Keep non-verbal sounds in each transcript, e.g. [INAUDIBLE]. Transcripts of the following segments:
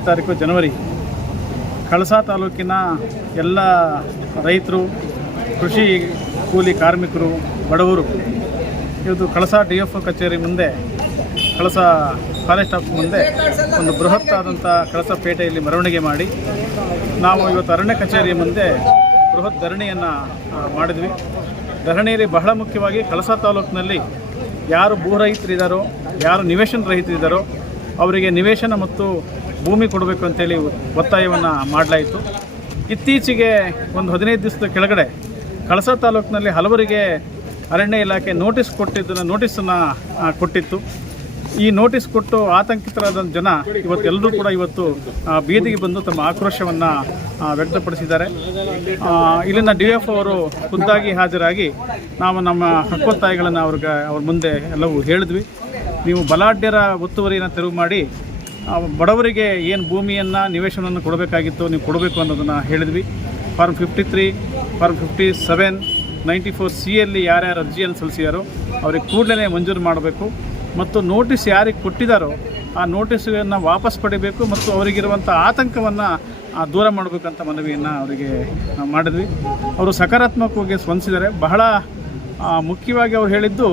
ಹನ್ನೆರಡನೇ ತಾರೀಕು ಜನವರಿ, ಕಳಸಾ ತಾಲೂಕಿನ ಎಲ್ಲ ರೈತರು, ಕೃಷಿ ಕೂಲಿ ಕಾರ್ಮಿಕರು, ಬಡವರು ಇವತ್ತು ಕಳಸಾ ಡಿ ಎಫ್ ಕಚೇರಿ ಮುಂದೆ, ಕಳಸಾ ಫಾರೆಸ್ಟ್ ಆಫೀಸ್ ಮುಂದೆ ಒಂದು ಬೃಹತ್ ಆದಂಥ ಕಳಸ ಪೇಟೆಯಲ್ಲಿ ಮೆರವಣಿಗೆ ಮಾಡಿ, ನಾವು ಇವತ್ತು ಅರಣ್ಯ ಕಚೇರಿ ಮುಂದೆ ಬೃಹತ್ ಧರಣಿಯನ್ನು ಮಾಡಿದ್ವಿ. ಧರಣಿಯಲ್ಲಿ ಬಹಳ ಮುಖ್ಯವಾಗಿ ಕಳಸಾ ತಾಲೂಕಿನಲ್ಲಿ ಯಾರು ಭೂ ರಹಿತರಿದ್ದಾರೋ, ಯಾರು ನಿವೇಶನ ರಹಿತರಿದ್ದಾರೋ, ಅವರಿಗೆ ನಿವೇಶನ ಮತ್ತು ಭೂಮಿ ಕೊಡಬೇಕು ಅಂತೇಳಿ ಒತ್ತಾಯವನ್ನು ಮಾಡಲಾಯಿತು. ಇತ್ತೀಚೆಗೆ ಒಂದು ಹದಿನೈದು ದಿವಸದ ಕೆಳಗಡೆ ಕಳಸ ತಾಲೂಕಿನಲ್ಲಿ ಹಲವರಿಗೆ ಅರಣ್ಯ ಇಲಾಖೆ ನೋಟಿಸ್ ಕೊಟ್ಟಿದ್ದನ್ನು, ನೋಟಿಸನ್ನು ಕೊಟ್ಟಿತ್ತು. ಈ ನೋಟಿಸ್ ಕೊಟ್ಟು ಆತಂಕಿತರಾದ ಜನ ಇವತ್ತು ಎಲ್ಲರೂ ಕೂಡ ಇವತ್ತು ಬೀದಿಗೆ ಬಂದು ತಮ್ಮ ಆಕ್ರೋಶವನ್ನು ವ್ಯಕ್ತಪಡಿಸಿದ್ದಾರೆ. ಇಲ್ಲಿನ ಡಿ ಎಫ್ ಅವರು ಖುದ್ದಾಗಿ ಹಾಜರಾಗಿ ನಾವು ನಮ್ಮ ಹಕ್ಕೊತ್ತಾಯಿಗಳನ್ನು ಅವ್ರಿಗೆ, ಅವ್ರ ಮುಂದೆ ಎಲ್ಲವೂ ಹೇಳಿದ್ವಿ. ನೀವು ಬಲಾಢ್ಯರ ಒತ್ತುವರಿಯನ್ನು ತೆರವು ಮಾಡಿ ಬಡವರಿಗೆ ಏನು ಭೂಮಿಯನ್ನು, ನಿವೇಶನವನ್ನು ಕೊಡಬೇಕಾಗಿತ್ತು, ನೀವು ಕೊಡಬೇಕು ಅನ್ನೋದನ್ನು ಹೇಳಿದ್ವಿ. Form fifty three form fifty seven ninety four ಸಿಯಲ್ಲಿ ಯಾರ್ಯಾರು ಅರ್ಜಿಯನ್ನು ಸಲ್ಲಿಸಿದಾರೋ, ಅವ್ರಿಗೆ ಕೂಡಲೇ ಮಂಜೂರು ಮಾಡಬೇಕು. ಮತ್ತು ನೋಟಿಸ್ ಯಾರಿಗೆ ಕೊಟ್ಟಿದ್ದಾರೋ ಆ ನೋಟಿಸನ್ನು ವಾಪಸ್ ಪಡಿಬೇಕು ಮತ್ತು ಅವರಿಗಿರುವಂಥ ಆತಂಕವನ್ನು ದೂರ ಮಾಡಬೇಕಂತ ಮನವಿಯನ್ನು ಅವರಿಗೆ ಮಾಡಿದ್ವಿ. ಅವರು ಸಕಾರಾತ್ಮಕವಾಗಿ ಸ್ಪಂದಿಸಿದ್ದಾರೆ. ಬಹಳ ಮುಖ್ಯವಾಗಿ ಅವರು ಹೇಳಿದ್ದು,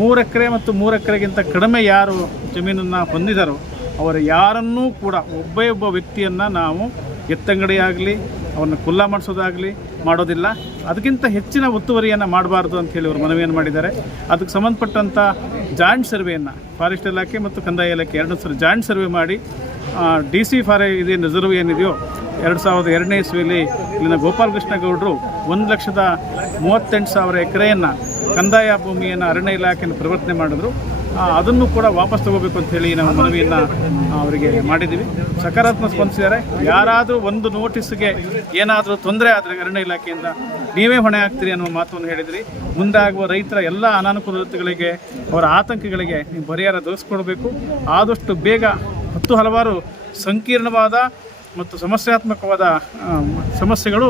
ಮೂರು ಎಕರೆ ಮತ್ತು ಮೂರು ಎಕರೆಗಿಂತ ಕಡಿಮೆ ಯಾರು ಜಮೀನನ್ನು ಹೊಂದಿದಾರೋ ಅವರ ಯಾರನ್ನೂ ಕೂಡ ಒಬ್ಬೇ ಒಬ್ಬ ವ್ಯಕ್ತಿಯನ್ನು ನಾವು ಎತ್ತಂಗಡಿ ಆಗಲಿ ಅವನ್ನು ಕುಲ್ಲ ಮಾಡಿಸೋದಾಗಲಿ ಮಾಡೋದಿಲ್ಲ. ಅದಕ್ಕಿಂತ ಹೆಚ್ಚಿನ ಒತ್ತುವರಿಯನ್ನು ಮಾಡಬಾರ್ದು ಅಂತೇಳಿ ಅವರು ಮನವಿಯನ್ನು ಮಾಡಿದ್ದಾರೆ. ಅದಕ್ಕೆ ಸಂಬಂಧಪಟ್ಟಂಥ ಜಾಯಿಂಟ್ ಸರ್ವೆಯನ್ನು ಫಾರೆಸ್ಟ್ ಇಲಾಖೆ ಮತ್ತು ಕಂದಾಯ ಇಲಾಖೆ ಎರಡು ಸಲ ಜಾಯಿಂಟ್ ಸರ್ವೆ ಮಾಡಿ ಡಿ ಸಿ ಫಾರೆ ಇದೇನು ರಿಸರ್ವ್ ಏನಿದೆಯೋ, ಎರಡು ಸಾವಿರದ ಎರಡನೇ ಇಸ್ವಿಯಲ್ಲಿ ಇಲ್ಲಿನ ಗೋಪಾಲಕೃಷ್ಣ ಗೌಡರು ಒಂದು ಲಕ್ಷದ ಮೂವತ್ತೆಂಟು ಸಾವಿರ ಎಕರೆಯನ್ನು ಕಂದಾಯ ಭೂಮಿಯನ್ನು ಅರಣ್ಯ ಇಲಾಖೆಯನ್ನು ಪರಿವರ್ತನೆ ಮಾಡಿದ್ರು. ಅದನ್ನು ಕೂಡ ವಾಪಸ್ ತಗೋಬೇಕು ಅಂತ ಹೇಳಿ ನಾವು ಮನವಿಯನ್ನು ಅವರಿಗೆ ಮಾಡಿದ್ದೀವಿ. ಸಕಾರಾತ್ಮಕ ಸ್ಪಂದಿಸಿದ್ದಾರೆ. ಯಾರಾದರೂ ಒಂದು ನೋಟಿಸ್ಗೆ ಏನಾದರೂ ತೊಂದರೆ ಆದರೆ ಅರಣ್ಯ ಇಲಾಖೆಯಿಂದ ನೀವೇ ಹೊಣೆ ಆಗ್ತೀರಿ ಅನ್ನೋ ಮಾತನ್ನು ಹೇಳಿದ್ರಿ. ಮುಂದಾಗುವ ರೈತರ ಎಲ್ಲ ಅನಾನುಕೂಲತೆಗಳಿಗೆ ಅವರ ಆತಂಕಗಳಿಗೆ ನೀವು ಪರಿಹಾರ ದೊರಕಿಸ್ಕೊಡ್ಬೇಕು ಆದಷ್ಟು ಬೇಗ ಹತ್ತು ಹಲವಾರು ಸಂಕೀರ್ಣವಾದ ಮತ್ತು ಸಮಸ್ಯಾತ್ಮಕವಾದ ಸಮಸ್ಯೆಗಳು,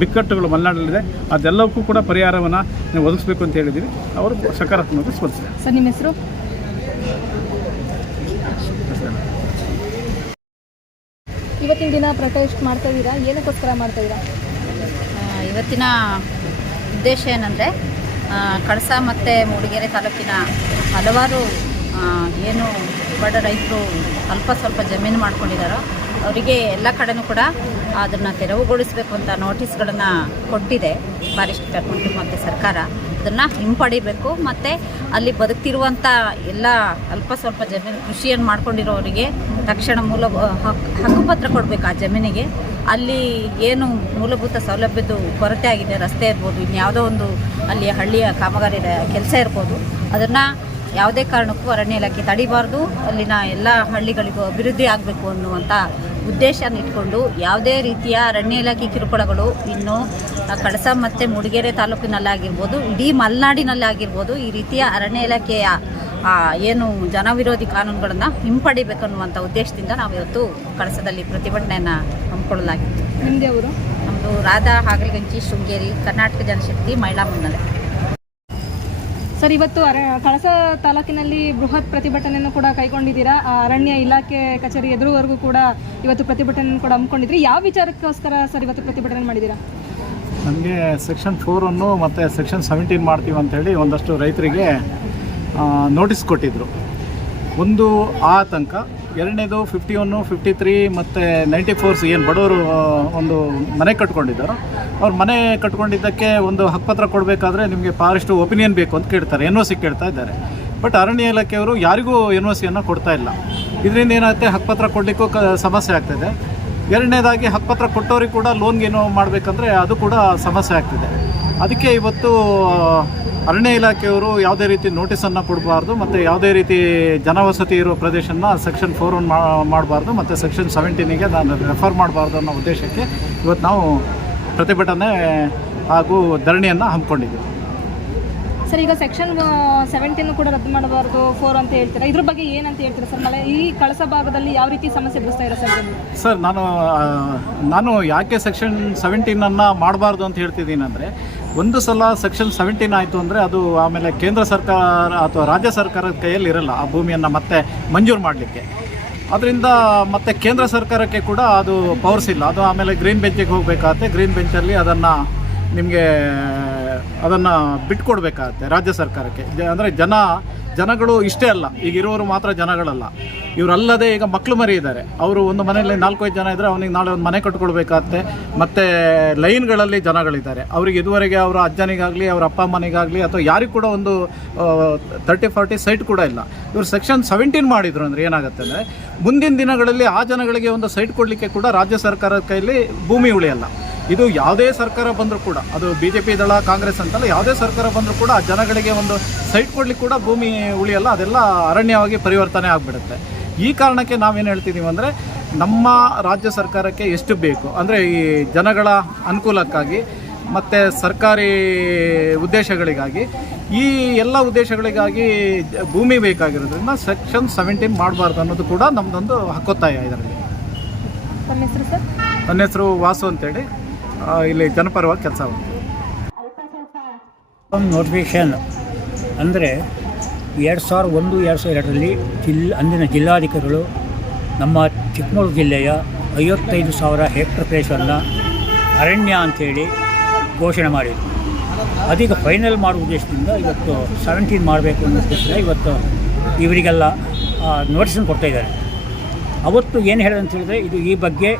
ಬಿಕ್ಕಟ್ಟುಗಳು ಮಲೆನಾಡಲ್ಲಿದೆ. ಅದೆಲ್ಲಕ್ಕೂ ಕೂಡ ಪರಿಹಾರವನ್ನು ನೀವು ಒದಗಿಸ್ಬೇಕು ಅಂತ ಹೇಳಿದ್ದೀವಿ. ಅವರು ಸಕಾರಾತ್ಮಕ ಸ್ಪಂದಿಸಿದ್ದಾರೆ. ಸರ್, ನಿಮ್ಮ ಹೆಸರು? ಇವತ್ತಿನ ದಿನ ಪ್ರೊಟೆಸ್ಟ್ ಮಾಡ್ತಾ ಇದ್ದೀರಾ? ಏನಕ್ಕೋಸ್ಕರ ಮಾಡ್ತಾ ಇದ್ದೀರಾ? ಇವತ್ತಿನ ಉದ್ದೇಶ ಏನಂದರೆ ಕಳಸ ಮತ್ತು ಮೂಡಿಗೆರೆ ತಾಲೂಕಿನ ಹಲವಾರು ಏನು ಬಡ ರೈತರು ಅಲ್ಪ ಸ್ವಲ್ಪ ಜಮೀನು ಮಾಡ್ಕೊಂಡಿದ್ದಾರೋ ಅವರಿಗೆ ಎಲ್ಲ ಕಡೆನೂ ಕೂಡ ಅದನ್ನು ತೆರವುಗೊಳಿಸಬೇಕು ಅಂತ ನೋಟಿಸ್ಗಳನ್ನು ಕೊಟ್ಟಿದೆ ಫಾರೆಸ್ಟ್ ಡಿಪಾರ್ಟ್ಮೆಂಟು ಮತ್ತು ಸರ್ಕಾರ. ಅದನ್ನು ಹಿಂಪಡಿಬೇಕು. ಮತ್ತು ಅಲ್ಲಿ ಬದುಕ್ತಿರುವಂಥ ಎಲ್ಲ ಅಲ್ಪ ಸ್ವಲ್ಪ ಜಮೀನು ಕೃಷಿಯನ್ನು ಮಾಡ್ಕೊಂಡಿರೋರಿಗೆ ತಕ್ಷಣ ಮೂಲ ಹಕ್, ಹಕ್ಕುಪತ್ರ ಕೊಡಬೇಕು ಆ ಜಮೀನಿಗೆ. ಅಲ್ಲಿ ಏನು ಮೂಲಭೂತ ಸೌಲಭ್ಯದ ಕೊರತೆ ಆಗಿದೆ, ರಸ್ತೆ ಇರ್ಬೋದು, ಇನ್ಯಾವುದೋ ಒಂದು ಅಲ್ಲಿ ಹಳ್ಳಿಯ ಕಾಮಗಾರಿ ಕೆಲಸ ಇರ್ಬೋದು. ಅದನ್ನು ಯಾವುದೇ ಕಾರಣಕ್ಕೂ ಅರಣ್ಯ ಇಲಾಖೆ ತಡಿಬಾರ್ದು. ಅಲ್ಲಿನ ಎಲ್ಲ ಹಳ್ಳಿಗಳಿಗೂ ಅಭಿವೃದ್ಧಿ ಆಗಬೇಕು ಅನ್ನುವಂಥ ಉದ್ದೇಶನ ಇಟ್ಕೊಂಡು ಯಾವುದೇ ರೀತಿಯ ಅರಣ್ಯ ಇಲಾಖೆ ಕಿರುಕುಳಗಳು ಇನ್ನು ಕಳಸ ಮತ್ತು ಮೂಡಿಗೆರೆ ತಾಲೂಕಿನಲ್ಲಾಗಿರ್ಬೋದು ಇಡೀ ಮಲೆನಾಡಿನಲ್ಲಿ ಆಗಿರ್ಬೋದು ಈ ರೀತಿಯ ಅರಣ್ಯ ಇಲಾಖೆಯ ಏನು ಜನವಿರೋಧಿ ಕಾನೂನುಗಳನ್ನು ಹಿಂಪಡಿಬೇಕು ಅನ್ನುವಂಥ ಉದ್ದೇಶದಿಂದ ನಾವು ಇವತ್ತು ಕಳಸದಲ್ಲಿ ಪ್ರತಿಭಟನೆಯನ್ನು ಹಮ್ಮಿಕೊಳ್ಳಲಾಗಿತ್ತು. ನಿಮ್ಮದೇ ಅವರು ನಮ್ಮದು ರಾಧಾ ಹಾಗಲಗಂಚಿ ಶೃಂಗೇರಿ ಕರ್ನಾಟಕ ಜನಶಕ್ತಿ ಮಹಿಳಾ ಮುನ್ನಡೆ ಸರ್, ಇವತ್ತು ಅರ ಕಳಸ ತಾಲೂಕಿನಲ್ಲಿ ಬೃಹತ್ ಪ್ರತಿಭಟನೆಯನ್ನು ಕೂಡ ಕೈಗೊಂಡಿದ್ದೀರಾ? ಅರಣ್ಯ ಇಲಾಖೆ ಕಚೇರಿ ಎದುರುವರೆಗೂ ಕೂಡ ಇವತ್ತು ಪ್ರತಿಭಟನೆಯನ್ನು ಕೂಡ ಹಮ್ಮಿಕೊಂಡಿದ್ರಿ. ಯಾವ ವಿಚಾರಕ್ಕೋಸ್ಕರ ಸರ್ ಇವತ್ತು ಪ್ರತಿಭಟನೆ ಮಾಡಿದ್ದೀರಾ? ನಮಗೆ ಸೆಕ್ಷನ್ ಫೋರನ್ನು ಮತ್ತು ಸೆಕ್ಷನ್ ಸೆವೆಂಟೀನ್ ಮಾಡ್ತೀವಿ ಅಂತೇಳಿ ಒಂದಷ್ಟು ರೈತರಿಗೆ ನೋಟಿಸ್ ಕೊಟ್ಟಿದ್ದರು ಒಂದು ಆತಂಕ ಎರಡನೇದು ಫಿಫ್ಟಿ ಒನ್ನು ಫಿಫ್ಟಿ ತ್ರೀ ಮತ್ತು ನೈಂಟಿ ಫೋರ್ಸ್ ಏನು ಬಡವರು ಒಂದು ಮನೆ ಕಟ್ಕೊಂಡಿದ್ದಾರೋ, ಅವ್ರು ಮನೆ ಕಟ್ಕೊಂಡಿದ್ದಕ್ಕೆ ಒಂದು ಹಕ್ಕುಪತ್ರ ಕೊಡಬೇಕಾದ್ರೆ ನಿಮಗೆ ಫಾರೆಸ್ಟ್ ಒಪಿನಿಯನ್ ಬೇಕು ಅಂತ ಕೇಳ್ತಾರೆ ಎನ್ ಒ ಸಿ ಕೇಳ್ತಾ ಇದ್ದಾರೆ. ಬಟ್ ಅರಣ್ಯ ಇಲಾಖೆಯವರು ಯಾರಿಗೂ ಎನ್ ಒ ಸಿಯನ್ನು ಕೊಡ್ತಾ ಇಲ್ಲ. ಇದರಿಂದ ಏನಾಗುತ್ತೆ ಹಕ್ಕುಪತ್ರ ಕೊಡಲಿಕ್ಕೂ ಕ, ಸಮಸ್ಯೆ ಆಗ್ತದೆ. ಎರಡನೇದಾಗಿ ಹಕ್ಕುಪತ್ರ ಕೊಟ್ಟವ್ರಿಗೆ ಕೂಡ ಲೋನ್ಗೆ ಏನೋ ಮಾಡಬೇಕಂದ್ರೆ ಅದು ಕೂಡ ಸಮಸ್ಯೆ ಆಗ್ತಿದೆ. ಅದಕ್ಕೆ ಇವತ್ತು ಅರಣ್ಯ ಇಲಾಖೆಯವರು ಯಾವುದೇ ರೀತಿ ನೋಟಿಸನ್ನು ಕೊಡಬಾರ್ದು ಮತ್ತು ಯಾವುದೇ ರೀತಿ ಜನವಸತಿ ಇರೋ ಪ್ರದೇಶನ ಸೆಕ್ಷನ್ ಫೋರ್ ಒನ್ ಮಾಡಬಾರ್ದು ಮತ್ತು ಸೆಕ್ಷನ್ ಸೆವೆಂಟೀನಿಗೆ ನಾನು ರೆಫರ್ ಮಾಡಬಾರ್ದು ಅನ್ನೋ ಉದ್ದೇಶಕ್ಕೆ ಇವತ್ತು ನಾವು ಪ್ರತಿಭಟನೆ ಹಾಗೂ ಧರಣಿಯನ್ನು ಹಮ್ಮಿಕೊಂಡಿದ್ದೀವಿ. ಸರ್ ಈಗ ಸೆಕ್ಷನ್ ಸೆವೆಂಟೀನ್ ಕೂಡ ರದ್ದು ಮಾಡಬಾರ್ದು ಫೋರ್ ಅಂತ ಹೇಳ್ತೀರಾ? ಇದ್ರ ಬಗ್ಗೆ ಏನಂತ ಹೇಳ್ತೀರಾ ಸರ್? ಮಳೆ ಈ ಕಳಸ ಭಾಗದಲ್ಲಿ ಯಾವ ರೀತಿ ಸಮಸ್ಯೆ ಎದುರಿಸ್ತಾ ಇರೋ ಸರ್ ಸರ್ ನಾನು ನಾನು ಯಾಕೆ ಸೆಕ್ಷನ್ ಸೆವೆಂಟೀನನ್ನು ಮಾಡಬಾರ್ದು ಅಂತ ಹೇಳ್ತಿದ್ದೀನಿ ಅಂದರೆ ಒಂದು ಸಲ ಸೆಕ್ಷನ್ ಸೆವೆಂಟೀನ್ ಆಯಿತು ಅಂದರೆ ಅದು ಆಮೇಲೆ ಕೇಂದ್ರ ಸರ್ಕಾರ ಅಥವಾ ರಾಜ್ಯ ಸರ್ಕಾರದ ಕೈಯಲ್ಲಿ ಇರಲ್ಲ, ಆ ಭೂಮಿಯನ್ನು ಮತ್ತೆ ಮಂಜೂರು ಮಾಡಲಿಕ್ಕೆ. ಅದರಿಂದ ಮತ್ತೆ ಕೇಂದ್ರ ಸರ್ಕಾರಕ್ಕೆ ಕೂಡ ಅದು ಪವರ್ಸ್ ಇಲ್ಲ. ಅದು ಆಮೇಲೆ ಗ್ರೀನ್ ಬೆಂಚಿಗೆ ಹೋಗಬೇಕಾಗತ್ತೆ. ಗ್ರೀನ್ ಬೆಂಚಲ್ಲಿ ಅದನ್ನು ನಿಮಗೆ, ಅದನ್ನು ಬಿಟ್ಕೊಡ್ಬೇಕಾಗತ್ತೆ ರಾಜ್ಯ ಸರ್ಕಾರಕ್ಕೆ. ಅಂದರೆ ಜನ ಜನಗಳು ಇಷ್ಟೇ ಅಲ್ಲ. ಈಗ ಇರೋರು ಮಾತ್ರ ಜನಗಳಲ್ಲ. ಇವರಲ್ಲದೆ ಈಗ ಮಕ್ಕಳು ಮರಿ ಇದ್ದಾರೆ. ಅವರು ಒಂದು ಮನೆಯಲ್ಲಿ ನಾಲ್ಕೈದು ಜನ ಇದ್ದರೆ ಅವನಿಗೆ ನಾಳೆ ಒಂದು ಮನೆ ಕಟ್ಕೊಳ್ಬೇಕಾಗತ್ತೆ ಮತ್ತು ಲೈನ್ಗಳಲ್ಲಿ ಜನಗಳಿದ್ದಾರೆ. ಅವ್ರಿಗೆ ಇದುವರೆಗೆ ಅವರ ಅಜ್ಜನಿಗಾಗಲಿ, ಅವರ ಅಪ್ಪ ಅಮ್ಮನಿಗಾಗಲಿ ಅಥವಾ ಯಾರಿಗೂ ಕೂಡ ಒಂದು ತರ್ಟಿ ಫಾರ್ಟಿ ಸೈಟ್ ಕೂಡ ಇಲ್ಲ. ಇವರು ಸೆಕ್ಷನ್ ಸೆವೆಂಟೀನ್ ಮಾಡಿದ್ರು ಅಂದರೆ ಏನಾಗುತ್ತೆ ಅಂದರೆ ಮುಂದಿನ ದಿನಗಳಲ್ಲಿ ಆ ಜನಗಳಿಗೆ ಒಂದು ಸೈಟ್ ಕೊಡಲಿಕ್ಕೆ ಕೂಡ ರಾಜ್ಯ ಸರ್ಕಾರದ ಕೈಯಲ್ಲಿ ಭೂಮಿ ಉಳಿಯಲ್ಲ. ಇದು ಯಾವುದೇ ಸರ್ಕಾರ ಬಂದರೂ ಕೂಡ, ಅದು ಬಿ ಜೆ ಪಿ ದಳ, ಕಾಂಗ್ರೆಸ್ ಅಂತಲ್ಲ, ಯಾವುದೇ ಸರ್ಕಾರ ಬಂದರೂ ಕೂಡ ಆ ಜನಗಳಿಗೆ ಒಂದು ಸೈಟ್ ಕೊಡಲಿಕ್ಕೆ ಕೂಡ ಭೂಮಿ ಉಳಿಯಲ್ಲ ಅದೆಲ್ಲ ಅರಣ್ಯವಾಗಿ ಪರಿವರ್ತನೆ ಆಗಿಬಿಡುತ್ತೆ. ಈ ಕಾರಣಕ್ಕೆ ನಾವೇನು ಹೇಳ್ತಿದ್ದೀವಿ ಅಂದರೆ ನಮ್ಮ ರಾಜ್ಯ ಸರ್ಕಾರಕ್ಕೆ ಎಷ್ಟು ಬೇಕು? ಅಂದರೆ ಈ ಜನಗಳ ಅನುಕೂಲಕ್ಕಾಗಿ ಮತ್ತು ಸರ್ಕಾರಿ ಉದ್ದೇಶಗಳಿಗಾಗಿ. ಈ ಎಲ್ಲ ಉದ್ದೇಶಗಳಿಗಾಗಿ ಭೂಮಿ ಬೇಕಾಗಿರೋದ್ರಿಂದ ಸೆಕ್ಷನ್ ಸೆವೆಂಟೀನ್ ಮಾಡಬಾರ್ದು ಅನ್ನೋದು ಕೂಡ ನಮ್ಮದೊಂದು ಹಕ್ಕೊತ್ತಾಯ ಇದರಲ್ಲಿ. ತಮ್ಮ ಹೆಸರು ಸರ್? ನನ್ನ ಹೆಸರು ವಾಸು ಅಂತೇಳಿ. ಇಲ್ಲಿ ಜನಪರವಾಗಿ ಕೆಲಸ ಒಂದು ನೋಟಿಫಿಕೇಶನ್ ಅಂದರೆ ಎರಡು ಸಾವಿರದ ಒಂದು, ಎರಡು ಸಾವಿರದ ಎರಡರಲ್ಲಿ ಜಿಲ್, ಅಂದಿನ ಜಿಲ್ಲಾಧಿಕಾರಿಗಳು ನಮ್ಮ ಚಿಕ್ಕಮಗಳೂರು ಜಿಲ್ಲೆಯ ಐವತ್ತೈದು ಸಾವಿರ ಹೆಕ್ಟರ್ ಪ್ರದೇಶವನ್ನು ಅರಣ್ಯ ಅಂಥೇಳಿ ಘೋಷಣೆ ಮಾಡಿದರು. ಅದೀಗ ಫೈನಲ್ ಮಾಡುವ ಉದ್ದೇಶದಿಂದ ಇವತ್ತು ಸೆವೆಂಟೀನ್ ಮಾಡಬೇಕು ಅನ್ನೋ ಇವತ್ತು ಇವರಿಗೆಲ್ಲ ನೋಟಿಸನ್ನು ಕೊಡ್ತಾ ಇದ್ದಾರೆ. ಅವತ್ತು ಏನು ಹೇಳಿದೆ ಅಂತ ಹೇಳಿದ್ರೆ ಇದು ಈ ಬಗ್ಗೆ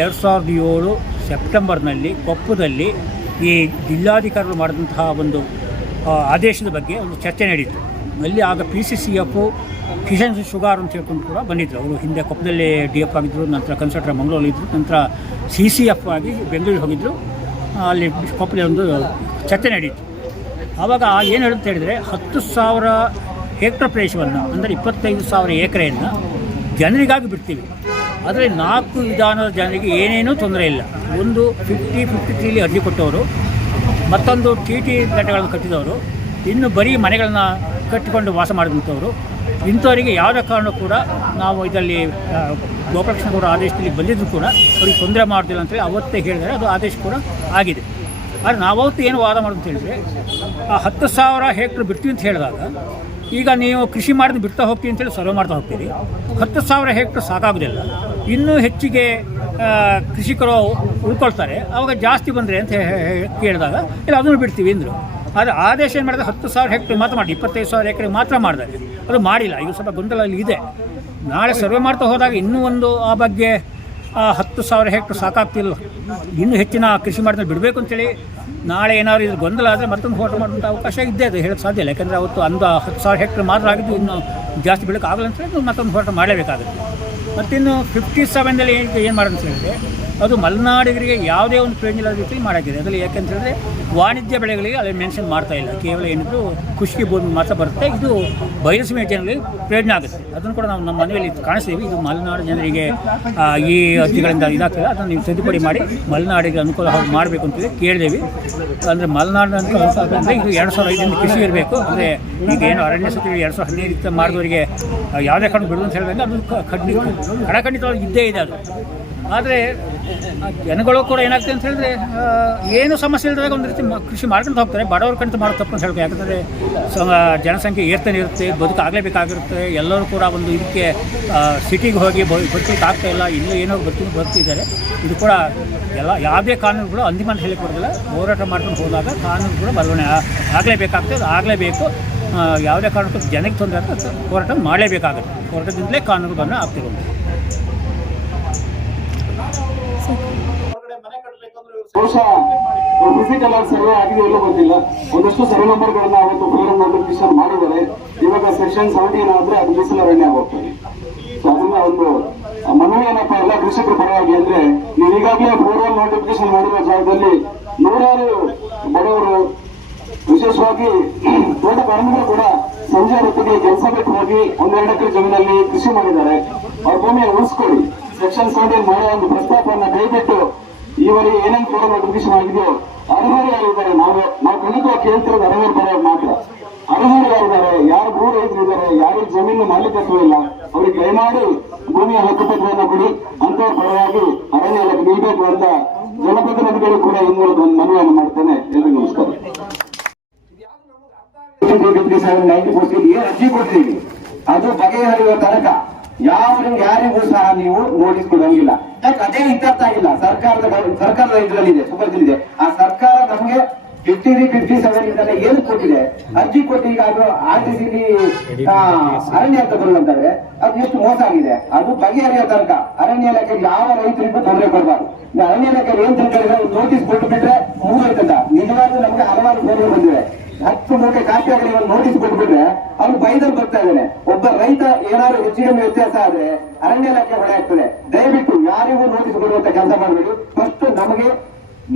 ಎರಡು ಸಾವಿರದ ಏಳು ಸೆಪ್ಟೆಂಬರ್ನಲ್ಲಿ ಕೊಪ್ಪದಲ್ಲಿ ಈ ಜಿಲ್ಲಾಧಿಕಾರಿಗಳು ಮಾಡಿದಂತಹ ಒಂದು ಆದೇಶದ ಬಗ್ಗೆ ಒಂದು ಚರ್ಚೆ ನಡೀತು ಅಲ್ಲಿ ಆಗ P C C F Kishan sugar ಅಂತ ಹೇಳ್ಕೊಂಡು ಕೂಡ ಬಂದಿದ್ದರು ಅವರು ಹಿಂದೆ ಕೊಪ್ಪದಲ್ಲಿ ಡಿ ಎಫ್ ಆಗಿದ್ದರು ನಂತರ ಕನ್ಸಲ್ಟರ್ ಮಂಗಳೂರಲ್ಲಿ ಇದ್ದರು ನಂತರ ಸಿ ಸಿ ಎಫ್ ಆಗಿ ಬೆಂಗಳೂರಿಗೆ ಹೋಗಿದ್ದರು ಅಲ್ಲಿ ಕೊಪ್ಪದಲ್ಲಿ ಒಂದು ಚರ್ಚೆ ನಡೀತು. ಆವಾಗ ಏನು ಹೇಳುತ್ತೆ ಹೇಳಿದರೆ ಹತ್ತು ಸಾವಿರ ಹೆಕ್ಟರ್ ಪ್ರದೇಶವನ್ನು, ಅಂದರೆ ಇಪ್ಪತ್ತೈದು ಸಾವಿರ ಎಕರೆಯನ್ನು ಜನರಿಗಾಗಿ ಬಿಡ್ತೀವಿ. ಆದರೆ ನಾಲ್ಕು ವಿಧಾನದ ಜನರಿಗೆ ಏನೇನೂ ತೊಂದರೆ ಇಲ್ಲ. ಒಂದು ಫಿಫ್ಟಿ ಫಿಫ್ಟಿ ತ್ರೀಲಿ ಅರ್ಜಿ ಕೊಟ್ಟವರು, ಮತ್ತೊಂದು ಟಿ ಟಿ ಕಟ್ಟಿದವರು, ಇನ್ನು ಬರೀ ಮನೆಗಳನ್ನ ಕಟ್ಟಿಕೊಂಡು ವಾಸ ಮಾಡಿದಂಥವ್ರು. ಇಂಥವರಿಗೆ ಯಾವುದೇ ಕಾರಣ ಕೂಡ ನಾವು ಇದರಲ್ಲಿ ಗೋಪಾಲಕೃಷ್ಣ ಕೂಡ ಆದೇಶದಲ್ಲಿ ಬಂದಿದ್ದರೂ ಕೂಡ ಅವ್ರಿಗೆ ತೊಂದರೆ ಮಾಡೋದಿಲ್ಲ ಅಂತೇಳಿ ಅವತ್ತೇ ಹೇಳಿದರೆ ಅದು ಆದೇಶ ಕೂಡ ಆಗಿದೆ. ಆದರೆ ನಾವತ್ತು ಏನು ವಾದ ಮಾಡೋದು ಅಂತ ಹೇಳಿದರೆ, ಆ ಹತ್ತು ಸಾವಿರ ಹೆಕ್ಟ್ರ್ ಬಿಡ್ತೀವಿ ಅಂತ ಹೇಳಿದಾಗ, ಈಗ ನೀವು ಕೃಷಿ ಮಾಡಿದ ಬಿಡ್ತಾ ಹೋಗ್ತೀವಿ ಅಂತೇಳಿ ಸರ್ವೆ ಮಾಡ್ತಾ ಹೋಗ್ತೀರಿ. ಹತ್ತು ಸಾವಿರ ಹೆಕ್ಟ್ರ್ ಸಾಕಾಗೋದಿಲ್ಲ. ಇನ್ನೂ ಹೆಚ್ಚಿಗೆ ಕೃಷಿಕರು ಉಳ್ಕೊಳ್ತಾರೆ. ಅವಾಗ ಜಾಸ್ತಿ ಬಂದರೆ ಅಂತ ಕೇಳಿದಾಗ, ಇಲ್ಲ, ಅದನ್ನು ಬಿಡ್ತೀವಿ ಅಂದರು. ಆದರೆ ಆದೇಶ ಏನು ಮಾಡಿದೆ ಹತ್ತು ಸಾವಿರ ಹೆಕ್ಟ್ರ್ ಮಾತ್ರ ಮಾಡಿ ಇಪ್ಪತ್ತೈದು ಸಾವಿರ ಎಕರೆ ಮಾತ್ರ ಮಾಡಿದ್ದಾರೆ ಅದು ಮಾಡಿಲ್ಲ ಇದು ಸ್ವಲ್ಪ ಗೊಂದಲ ಅಲ್ಲಿ ಇದೆ. ನಾಳೆ ಸರ್ವೆ ಮಾಡ್ತಾ ಹೋದಾಗ ಇನ್ನೂ ಒಂದು ಆ ಬಗ್ಗೆ ಆ, ಹತ್ತು ಸಾವಿರ ಹೆಕ್ಟ್ರ್ ಸಾಕಾಗ್ತಿಲ್ಲ. ಇನ್ನೂ ಹೆಚ್ಚಿನ ಕೃಷಿ ಮಾಡಿದ್ರೆ ಬಿಡಬೇಕು ಅಂತೇಳಿ ನಾಳೆ ಏನಾದ್ರು ಇದು ಗೊಂದಲ ಆದರೆ ಮತ್ತೊಂದು ಹೋರಾಟ ಮಾಡುವಂಥ ಅವಕಾಶ ಇದ್ದೇ ಅದು ಹೇಳೋಕ್ಕೆ ಸಾಧ್ಯ ಇಲ್ಲ. ಯಾಕಂದರೆ ಅವತ್ತು ಅಂದ ಹತ್ತು ಸಾವಿರ ಹೆಕ್ಟ್ರ್ ಮಾತ್ರ ಆಗಿದ್ದು ಇನ್ನೂ ಜಾಸ್ತಿ ಬೆಳಕಾಗಲ್ಲ ಅಂತೇಳಿ ಮತ್ತೊಂದು ಹೋರಾಟ ಮಾಡಲೇಬೇಕಾಗುತ್ತೆ. ಮತ್ತಿನ್ನು ಫಿಫ್ಟಿ ಸೆವೆನ್ದಲ್ಲಿ ಏನು ಏನು ಮಾಡೋದು ಹೇಳಿದ್ರೆ, ಅದು ಮಲೆನಾಡಿಗರಿಗೆ ಯಾವುದೇ ಒಂದು ಪ್ರಯೋಜನ ರೀತಿಯಲ್ಲಿ ಮಾಡಾಗಿದೆ ಅದರಲ್ಲಿ ಯಾಕೆಂತ ಹೇಳಿದ್ರೆ, ವಾಣಿಜ್ಯ ಬೆಳೆಗಳಿಗೆ ಅಲ್ಲಿ ಮೆನ್ಷನ್ ಮಾಡ್ತಾ ಇಲ್ಲ. ಕೇವಲ ಏನಿದ್ರು ಖುಷಿ ಭೂಮಿ ಮಾತ್ರ ಬರುತ್ತೆ. ಇದು ಬಯಲುಸೀಮೆ ಜನರಿಗೆ ಪ್ರಯೋಜನ ಆಗುತ್ತೆ. ಅದನ್ನು ಕೂಡ ನಾವು ನಮ್ಮ ಮನೆಯಲ್ಲಿ ಕಾಣಿಸ್ತೀವಿ. ಇದು ಮಲೆನಾಡು ಜನರಿಗೆ ಈ ಅರ್ಜಿಗಳಿಂದ ಇದಾಗ್ತಿಲ್ಲ. ಅದನ್ನು ನೀವು ತಿದ್ದುಪಡಿ ಮಾಡಿ, ಮಲೆನಾಡಿಗೆ ಅನುಕೂಲ ಮಾಡಬೇಕು ಅಂತೇಳಿ ಕೇಳಿದೆವಿ ಅಂದರೆ ಮಲೆನಾಡಿನ ಅನುಕೂಲ ಅಂದರೆ ಇದು ಎರಡು ಸಾವಿರ ಐದರಿಂದ ಕೃಷಿ ಇರಬೇಕು. ಅಂದರೆ ಈಗ ಏನು ಅರಣ್ಯ ಸಚಿವರು ಎರಡು ಸಾವಿರ ಹದಿನೈದು ಮಾಡಿದವರಿಗೆ ಯಾವುದೇ ಕಾರಣ ಬಿಡುವಂತ ಅಂತ ಹೇಳಿದಾಗ ಅದು ಕ- ಖಂಡಿತ ಕಡಖಂಡಿತವಾಗಿ ಇದ್ದೇ ಇದೆ ಅದು. ಆದರೆ ಜನಗಳು ಕೂಡ ಏನಾಗ್ತದೆ ಅಂತ ಹೇಳಿದ್ರೆ ಏನು ಸಮಸ್ಯೆ ಇಲ್ಲದಾಗ ಒಂದು ರೀತಿ ಕೃಷಿ ಮಾಡ್ಕೊಂಡು ಹೋಗ್ತಾರೆ. ಬಡವ್ರ ಕಂತ ಮಾಡೋ ತಪ್ಪು ಅಂತ ಹೇಳ್ಬೇಕು. ಯಾಕಂದರೆ, ಸ ಜನಸಂಖ್ಯೆ ಏರ್ತಾನೆ ಇರುತ್ತೆ ಬದುಕು ಆಗಲೇಬೇಕಾಗಿರುತ್ತೆ ಎಲ್ಲರೂ ಕೂಡ ಒಂದು ಇದಕ್ಕೆ ಸಿಟಿಗೆ ಹೋಗಿ ಬದುಕಲಿಕ್ಕೆ ಆಗ್ತಾ ಇಲ್ಲ ಇಲ್ಲಿ ಏನೋ ಬರ್ತೀನಿ ಬರ್ತಿದ್ದಾರೆ ಇದು ಕೂಡ ಎಲ್ಲ, ಯಾವುದೇ ಕಾನೂನುಗಳು ಅಂತಿಮ ಅಂತ ಹೇಳಕ್ಕೆ ಹೋರಾಟ ಮಾಡ್ಕೊಂಡು ಹೋದಾಗ ಕಾನೂನು ಕೂಡ ಬದಲಾವಣೆ ಆ- ಆಗಲೇಬೇಕಾಗ್ತದೆ. ಆಗಲೇಬೇಕು. ಯಾವುದೇ ಕಾರಣಕ್ಕೂ ಜನಕ್ಕೆ ತೊಂದರೆ ಅಂತ ಹೋರಾಟ ಮಾಡಲೇಬೇಕಾಗುತ್ತೆ. ಹೋರಾಟದಿಂದಲೇ ಕಾನೂನು ಬಂದ ಆಗ್ತಿರೋದು. ಬಹುಶಃ ಫಿಸಿಕಲ್ ಆಗಿ ಸರ್ವೆ ಆಗಿದೆ ಗೊತ್ತಿಲ್ಲ ಒಂದಷ್ಟು ಸರ್ವೆ ನಂಬರ್ಗಳನ್ನ ಅವತ್ತು ಫೋರಂ ನೋಟಿಫಿಕೇಶನ್ ಮಾಡಿದರೆ ಇವಾಗ ಸೆಕ್ಷನ್ ಸೆವೆಂಟೀನ್ ಆದ್ರೆ ಅದು ಮೀಸಲಾರಣ್ಯ ಆಗೋಗ್ತದೆ ಅದನ್ನ ಒಂದು ಮನವಿ ಏನಪ್ಪ ಎಲ್ಲ ಕೃಷಿಕರ ಪರವಾಗಿ ಅಂದ್ರೆ ನೀವು ಈಗಾಗಲೇ ಫೋರಂ ನೋಟಿಫಿಕೇಶನ್ ಮಾಡಿರೋ ಜಾಗದಲ್ಲಿ ನೂರಾರು ಬಡವರು ವಿಶೇಷವಾಗಿ ದೊಡ್ಡ ಕಾರ್ಮಿಕರು ಕೂಡ ಸಂಜೆ ಹೊತ್ತಿಗೆ ಕೆಲಸ ಬಿಟ್ಟು ಹೋಗಿ ಒಂದೆರಡು ಎಕರೆ ಜಮೀನಲ್ಲಿ ಕೃಷಿ ಮಾಡಿದ್ದಾರೆ. ಅವ್ರ ಭೂಮಿಯನ್ನು ಉಳಿಸ್ಕೊಡಿ ಸೆಕ್ಷನ್ ಸೆವೆಂಟೀನ್ ಮಾಡೋ ಒಂದು ಪ್ರಸ್ತಾಪವನ್ನು ಕೈಬಿಟ್ಟು ಈವರೆಗೆ ಏನೇನು ಫೋರಂ ಆಗಿದೆಯೋ ಅರ್ಹರು ಯಾರಿದ್ದಾರೆ ನಾವು ನಾವು ಖಂಡಿತವಾಗಿ ಕೇಳ್ತಿರೋದು ಅರ್ಹರು ಮಾತ್ರ. ಅರ್ಹರು ಯಾರಿದ್ದಾರೆ ಯಾರು ಭೂ ರೈತರಿದ್ದಾರೆ ಯಾರಿಗೆ ಜಮೀನು ಮಾಲೀಕತ್ವ ಇಲ್ಲ ಅವ್ರಿಗೆ ದಯಮಾಡಿ ಭೂಮಿಯ ಹಕ್ಕುಪತ್ರವನ್ನು ಕೊಡಿ ಅಂತ ಪರವಾಗಿ ಅರಣ್ಯ ಇಲಾಖೆ ನಿಲ್ಬೇಕು ಅಂತ ಜನಪ್ರತಿನಿಧಿಗಳು ಕೂಡ ಈ ಮೂಲಕ ಒಂದು ಮನವಿಯನ್ನು ಮಾಡ್ತೇನೆ ಎಲ್ರಿಗೂ ನಮಸ್ಕಾರ ನೈಂಟಿ ಪರ್ಸೆಂಟ್ ಏನ್ ಅರ್ಜಿ ಕೊಟ್ಟಿದ್ದೀವಿ ಅದು ಬಗೆಹರಿಯುವ ತನಕ ಯಾರಿಗೂ ಯಾರಿಗೂ ಸಹ ನೀವು ನೋಟಿಸ್ ಕೊಡಂಗಿಲ್ಲ ಯಾಕೆ ಅದೇ ಇತ್ಯರ್ಥ ಆಗಿಲ್ಲ ಸರ್ಕಾರದ ಗೌ- ಸರ್ಕಾರದ ಇದರಲ್ಲಿದೆ ಸುಪರ್ದಿದೆ ಆ ಸರ್ಕಾರ ನಮಗೆ ಫಿಫ್ಟಿ ತ್ರೀ ಫಿಫ್ಟಿ ಸೆವೆನ್ ಇಂದಲೇ ಏನು ಕೊಟ್ಟಿದೆ ಅರ್ಜಿ ಕೊಟ್ಟು ಈಗ ಅದು ಆರ್ ಟಿ ಸಿಲಿ ಅರಣ್ಯ ಅಂತ ಬರುವಂತಾರೆ ಅದು ಎಷ್ಟು ಮೋಸ ಆಗಿದೆ. ಅದು ಬಗೆಹರಿಯೋ ತನಕ. ಅರಣ್ಯ ಇಲಾಖೆ ಯಾವ ರೈತರಿಗೂ ತೊಂದರೆ ಕೊಡಬಾರ್ದು. ಅರಣ್ಯ ಇಲಾಖೆ ಏನ್ ತಿಳ್ಕೊಂಡಿದ್ರೆ ನೋಟಿಸ್ ಕೊಟ್ಟು ಬಿಟ್ರೆ ಐತಂತ ನಿಜವಾಗ್ಲೂ ನಮ್ಗೆ ಹಲವಾರು ಫೋನ್ಗಳು ಬಂದಿವೆ. ಹತ್ತು ಮೂಟೆ ಕಾಪಿಯಾಗಿ ಒಂದು ನೋಟಿಸ್ ಕೊಟ್ಬಿಟ್ರೆ ಅವ್ನು ಬೈದಲ್ಲಿ ಬರ್ತಾ ಇದ್ದಾನೆ. ಒಬ್ಬ ರೈತ ಏನಾದ್ರು ಹೆಚ್ಚು ಕಮ್ಮಿ ವ್ಯತ್ಯಾಸ ಆದ್ರೆ ಅರಣ್ಯ ಇಲಾಖೆ ಹೊಣೆ ಆಗ್ತದೆ. ದಯವಿಟ್ಟು ಯಾರಿಗೂ ನೋಟಿಸ್ ಕೊಡುವಂತ ಕೆಲಸ ಮಾಡಬೇಡಿ. ಫಸ್ಟ್ ನಮಗೆ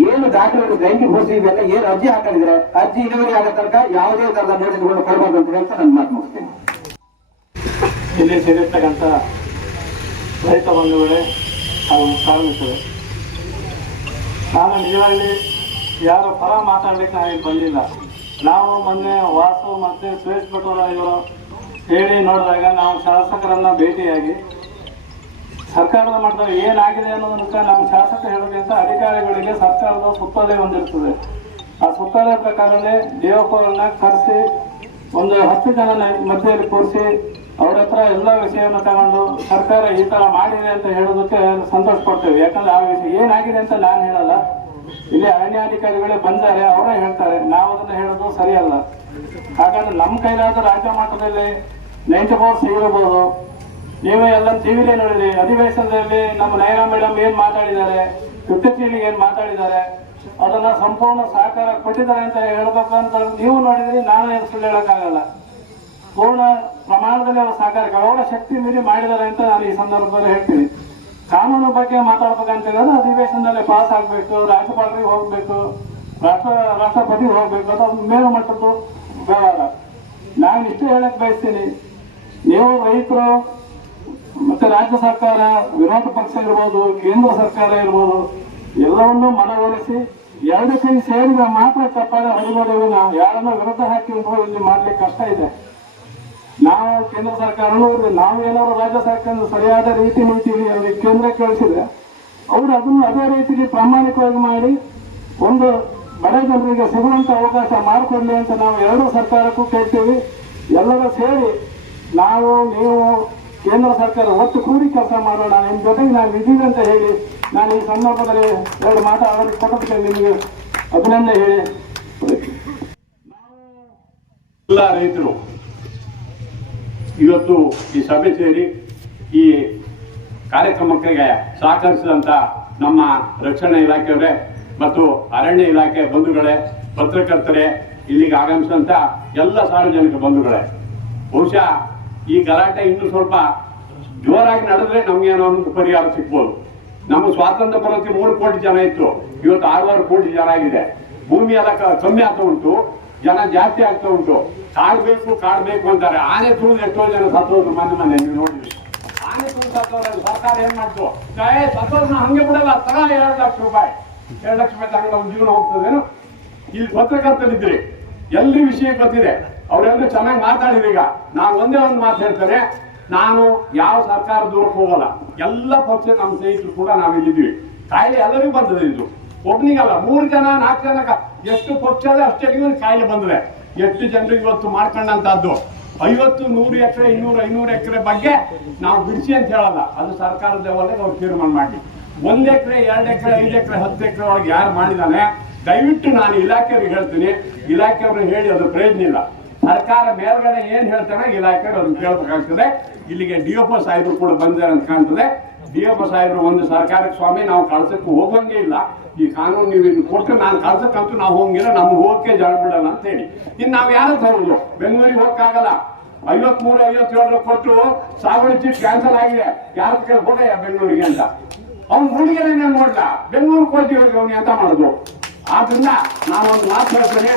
ಏನು ದಾಖಲೆಗಳು ಬ್ಯಾಂಕಿಗೆ ಘೋಷಿ ಇವೆಲ್ಲ, ಏನು ಅರ್ಜಿ ಹಾಕೊಂಡಿದ್ರೆ ಅರ್ಜಿ ಇಳುವರಿ ಆಗೋ ತನಕ ಯಾವುದೇ ತರದ ನೋಟಿಸ್ಗಳನ್ನು ಕೊಡಬಾರ್ದು ಅಂತ ಹೇಳ್ತಾ ನನ್ನ ಮಾತು ಮುಗಿಸ್ತೇನೆ. ಇಲ್ಲಿ ಸೇರಿರ್ತಕ್ಕಂಥ ರೈತ ಬಂಧುಗಳೇ, ಹಾಗೂ ಕಾರ್ಮಿಕರು ನಾನು ನಿಜವಾಗಿ ಯಾರು ಪರ ಮಾತಾಡ್ಲಿಕ್ಕೆ ನಾನು ಬಂದಿಲ್ಲ. ನಾವು ಮೊನ್ನೆ ವಾಸು ಮತ್ತು ಸುರೇಶ್ ಪಟೋಲ ಇವರು ಹೇಳಿ ನೋಡಿದಾಗ ನಾವು ಶಾಸಕರನ್ನ ಭೇಟಿಯಾಗಿ ಸರ್ಕಾರದ ಮಟ್ಟದಲ್ಲಿ ಏನಾಗಿದೆ ಅನ್ನೋದನ್ನ ನಮ್ಮ ಶಾಸಕ ಹೇಳೋದ್ರಿಂದ ಅಧಿಕಾರಿಗಳಿಗೆ ಸರ್ಕಾರದ ಸುತ್ತೋಲೆ ಹೊಂದಿರ್ತದೆ. ಆ ಸುತ್ತೋಲೆ ಪ್ರಕಾರನೇ ದೇವಪ್ಪರನ್ನ ಕರೆಸಿ, ಒಂದು ಹತ್ತು ಜನ ಮಧ್ಯದಲ್ಲಿ ಕೂರಿಸಿ, ಅವ್ರ ಹತ್ರ ಎಲ್ಲ ವಿಷಯವನ್ನು ತಗೊಂಡು ಸರ್ಕಾರ ಈ ತರ ಮಾಡಿದೆ ಅಂತ ಹೇಳೋದಕ್ಕೆ ಸಂತೋಷ ಪಡ್ತೇವೆ. ಯಾಕಂದ್ರೆ ಆ ವಿಷಯ ಏನಾಗಿದೆ ಅಂತ ನಾನು ಹೇಳಲ್ಲ. ಇಲ್ಲಿ ಅರಣ್ಯಾಧಿಕಾರಿಗಳೇ ಬಂದಾರೆ, ಅವರೇ ಹೇಳ್ತಾರೆ. ನಾವು ಅದನ್ನ ಹೇಳೋದು ಸರಿಯಲ್ಲ. ಹಾಗಾದ್ರೆ ನಮ್ಮ ಕೈಲಾದ್ರೂ ರಾಜ್ಯ ಮಟ್ಟದಲ್ಲಿ ನೈಂಟಿ ಫೋರ್ ಸಿಗಿರಬಹುದು ನೀವೇ ಎಲ್ಲ ಟಿವಿಲಿ ನೋಡಿದ್ರಿ ಅಧಿವೇಶನದಲ್ಲಿ ನಮ್ಮ ನಯನ ಮೇಡಮ್ ಏನ್ ಮಾತಾಡಿದ್ದಾರೆ? ತ್ರೀಲಿ ಏನ್ ಮಾತಾಡಿದ್ದಾರೆ? ಅದನ್ನ ಸಂಪೂರ್ಣ ಸಹಕಾರ ಕೊಟ್ಟಿದ್ದಾರೆ ಅಂತ ಹೇಳ್ಬೇಕಂತ ನೀವು ನೋಡಿದ್ರಿ ನಾನು ಏನು ಸುಳ್ಳು ಹೇಳಕ್ಕಾಗಲ್ಲ. ಪೂರ್ಣ ಪ್ರಮಾಣದಲ್ಲಿ ಅವರು ಸಹಕಾರ ಅವರ ಶಕ್ತಿ ಮೀರಿ ಮಾಡಿದ್ದಾರೆ ಅಂತ ನಾನು ಈ ಸಂದರ್ಭದಲ್ಲಿ ಹೇಳ್ತೀನಿ. ಕಾನೂನು ಬಗ್ಗೆ ಮಾತಾಡ್ಬೇಕಂತ ಹೇಳಿದ್ರೆ ಅಧಿವೇಶನದಲ್ಲಿ ಪಾಸ್ ಆಗ್ಬೇಕು ರಾಜ್ಯಪಾಲರಿಗೆ ಹೋಗ್ಬೇಕು, ರಾಷ್ಟ್ರ, ರಾಷ್ಟ್ರಪತಿ ಹೋಗ್ಬೇಕು, ಅದು ಮೇಲು ಮಟ್ಟದ್ದು ವ್ಯವಹಾರ. ನಾನು ಇಷ್ಟು ಹೇಳಕ್ ಬಯಸ್ತೀನಿ. ನೀವು ರೈತರು ಮತ್ತೆ ರಾಜ್ಯ ಸರ್ಕಾರ, ವಿರೋಧ ಪಕ್ಷ ಇರ್ಬೋದು, ಕೇಂದ್ರ ಸರ್ಕಾರ ಇರ್ಬೋದು, ಎಲ್ಲವನ್ನೂ ಮನವೊಲಿಸಿ ಎರಡು ಕೈ ಸೇರಿದ ಮಾತ್ರ ಚಪ್ಪಾಳೆ ಹೊಡಿಬೋದೇವಿ ನಾವು ಯಾರನ್ನ ವಿರುದ್ಧ ಹಾಕಿ ಇಲ್ಲಿ ಮಾಡ್ಲಿಕ್ಕೆ ಕಷ್ಟ ಇದೆ. ನಾವು ಕೇಂದ್ರ ಸರ್ಕಾರನೂ ನಾವು ಏನಾದ್ರು ರಾಜ್ಯ ಸರ್ಕಾರ ಸರಿಯಾದ ರೀತಿ ನೀತಿಯಲ್ಲಿ ಅವ್ರಿಗೆ ಕೇಂದ್ರ ಕಳಿಸಿದ್ರೆ ಅವರು ಅದನ್ನು ಅದೇ ರೀತಿಯಲ್ಲಿ ಪ್ರಾಮಾಣಿಕವಾಗಿ ಮಾಡಿ ಒಂದು ಬಡ ಜನರಿಗೆ ಸಿಗುವಂತ ಅವಕಾಶ ಮಾಡಿಕೊಡ್ಲಿ ಅಂತ ನಾವು ಎರಡೂ ಸರ್ಕಾರಕ್ಕೂ ಕೇಳ್ತೀವಿ. ಎಲ್ಲರೂ ಸೇರಿ ನಾವು, ನೀವು ಕೇಂದ್ರ ಸರ್ಕಾರ ಒಟ್ಟು ಕೂಡಿ ಕೆಲಸ ಮಾಡೋಣ ನಿಮ್ಮ ಜೊತೆಗೆ ನಾನು ಇದ್ದೀವಿ ಅಂತ ಹೇಳಿ, ನಾನು ಈ ಸಂದರ್ಭದಲ್ಲಿ ಎರಡು ಮಾತಾಡಲು ಕೊಟ್ಟದಕ್ಕೆ ನಿಮಗೆ. ಅಭಿನಂದನೆ ಹೇಳಿ. ಎಲ್ಲ ರೈತರು ಇವತ್ತು ಈ ಸಭೆ ಸೇರಿ ಈ ಕಾರ್ಯಕ್ರಮಕ್ಕೆ ಸಹಕರಿಸಿದಂಥ ನಮ್ಮ ರಕ್ಷಣಾ ಇಲಾಖೆಯವರೇ ಮತ್ತು ಅರಣ್ಯ ಇಲಾಖೆ ಬಂಧುಗಳೇ, ಪತ್ರಕರ್ತರೇ, ಇಲ್ಲಿಗೆ ಆಗಮಿಸಿದಂತ ಎಲ್ಲ ಸಾರ್ವಜನಿಕ ಬಂಧುಗಳೇ, ಬಹುಶಃ ಈ ಗಲಾಟೆ ಇನ್ನೂ ಸ್ವಲ್ಪ ಜೋರಾಗಿ ನಡೆದ್ರೆ ನಮ್ಗೆ ಒಂದು ಪರಿಹಾರ ಸಿಗ್ಬೋದು. ನಮ್ಮ ಸ್ವಾತಂತ್ರ್ಯ ಬರೋಕ್ಕೆ ಮೂರು ಕೋಟಿ ಜನ ಇತ್ತು. ಇವತ್ತು ಆರೂವರೆ ಕೋಟಿ ಜನ ಆಗಿದೆ. ಭೂಮಿ ಎಲ್ಲ ಕಮ್ಮಿ ಆಗ್ತಾ ಉಂಟು. ಜನ ಜಾಸ್ತಿ ಆಗ್ತಾ ಉಂಟು. ಕಾಡ್ಬೇಕು ಕಾಡ್ಬೇಕು ಅಂತಾರೆ. ಆನೆ ತುಳಿದು ಎಷ್ಟೋ ಜನ ಸತ್ತೋದ್ರು ಮನೆ ಮನೆ, ನೀವು ನೋಡಿದ್ರಿ. ಆನೆ ತುಂಬ ಸತ್ತೋದ್ರೆ ಸರ್ಕಾರ ಏನ್ ಮಾಡ್ತು? ಸತ್ತೋದ್ನ ಹಂಗೆ ಬಿಡಲ್ಲ. ತಗ ಎರಡು ಲಕ್ಷ ರೂಪಾಯಿ. ಎರಡು ಲಕ್ಷ ರೂಪಾಯಿ ತಗೊಂಡು ಜೀವನ ಹೋಗ್ತದೇನು? ಇಲ್ಲಿ ಪತ್ರಕರ್ತರಿದ್ರಿ ಎಲ್ರಿ ವಿಷಯ ಗೊತ್ತಿದೆ. ಅವರೆಲ್ಲರೂ ಚೆನ್ನಾಗಿ ಮಾತಾಡಿದ್ರು ಈಗ. ನಾನು ಒಂದೇ ಒಂದು ಮಾತು ಹೇಳ್ತೇನೆ. ನಾನು ಯಾವ ಸರ್ಕಾರ ದೂರಕ್ಕೆ ಹೋಗಲ್ಲ. ಎಲ್ಲ ಪಕ್ಷ ನಮ್ಮ ಸ್ನೇಹಿತರು ಕೂಡ ನಾವಿಲ್ಲಿದ್ದೀವಿ. ಕಾಯಿಲೆ ಎಲ್ಲರಿಗೂ ಬಂದಿದೆ ಇದು. ಒಬ್ಬನಿಗಲ್ಲ ಮೂರು ಜನ, ನಾಲ್ಕು ಜನ ಎಷ್ಟು ಪಕ್ಷ ಅಷ್ಟೇ ಕಾಯಿಲೆ ಬಂದಿದೆ. ಎಷ್ಟು ಜನರು ಇವತ್ತು ಮಾಡ್ಕೊಂಡಂತದ್ದು ಐವತ್ತು, ನೂರು ಎಕರೆ, ಇನ್ನೂರು, ಐನೂರು ಎಕರೆ ಬಗ್ಗೆ ನಾವು ಬಿಡಿಸಿ ಅಂತ ಹೇಳಲ್ಲ. ಅದು ಸರ್ಕಾರದ ಒಳಗೆ ಅವ್ರು ತೀರ್ಮಾನ ಮಾಡಿ. ಒಂದು ಎಕರೆ, ಎರಡು ಎಕರೆ, ಐದು ಎಕರೆ, ಹತ್ತು ಎಕರೆ ಒಳಗೆ ಯಾರು ಮಾಡಿದಾನೆ ದಯವಿಟ್ಟು ನಾನು ಇಲಾಖೆಯವ್ರಿಗೆ ಹೇಳ್ತೀನಿ, ಇಲಾಖೆಯವ್ರನ್ನ ಹೇಳಿ ಅದು ಪ್ರಯೋಜನ ಇಲ್ಲ. ಸರ್ಕಾರ ಮೇಲ್ಗಡೆ ಏನ್ ಹೇಳ್ತಾರೆ ಇಲಾಖೆಯವರು ಅದನ್ನು ಕೇಳಬೇಕಾಗ್ತದೆ. ಇಲ್ಲಿಗೆ ಡಿ ಎಫ್ ಸಾಹೇಬರು ಕೂಡ ಬಂದಿದ್ದಾರೆ ಅಂತ ಕಾಣ್ತದೆ. ಡಿ ಎಫ್ ಸಾಹೇಬರು ಒಂದು ಸರ್ಕಾರಕ್ಕೆ ಸ್ವಾಮಿ, ನಾವು ಕಳ್ಸಕ್ಕೆ ಹೋಗಂಗೆ ಇಲ್ಲ. ಈ ಕಾನೂನು ನೀವು ಇನ್ನು ಕೊಟ್ಟು ನಾನು ಕಳ್ಸಕ್ಕಂತೂ ನಾವು ಹೋಗಿಲ್ಲ ನಮ್ಗೆ ಹೋಗಕ್ಕೆ ಜಾಗ ಬಿಡಲ್ಲ ಅಂತ ಹೇಳಿ. ಇನ್ನು ನಾವು ಯಾರು ತರೋದು ಬೆಂಗಳೂರಿಗೆ ಹೋಗಕ್ಕಾಗಲ್ಲ. ಐವತ್ಮೂರು ಐವತ್ತೇಳರ ಕೊಟ್ಟು ಸಾಗುವಳಿ ಚೀಟ್ ಕ್ಯಾನ್ಸಲ್ ಆಗಿದೆ. ಯಾರು ಕೇಳಿ ಹೋಗಯ್ಯ ಬೆಂಗಳೂರಿಗೆ ಅಂತ? ಅವ್ನು ಹುಡುಗಿಯನ್ನೇ ನೋಡ್ಲಾ ಬೆಂಗಳೂರು ಕೋಟಿ ಹೋಗಿ ಅವನು ಎಂತ ಮಾಡುದು? ಆದ್ರಿಂದ ನಾನು ಒಂದು ಮಾತು ಹೇಳ್ತೇನೆ.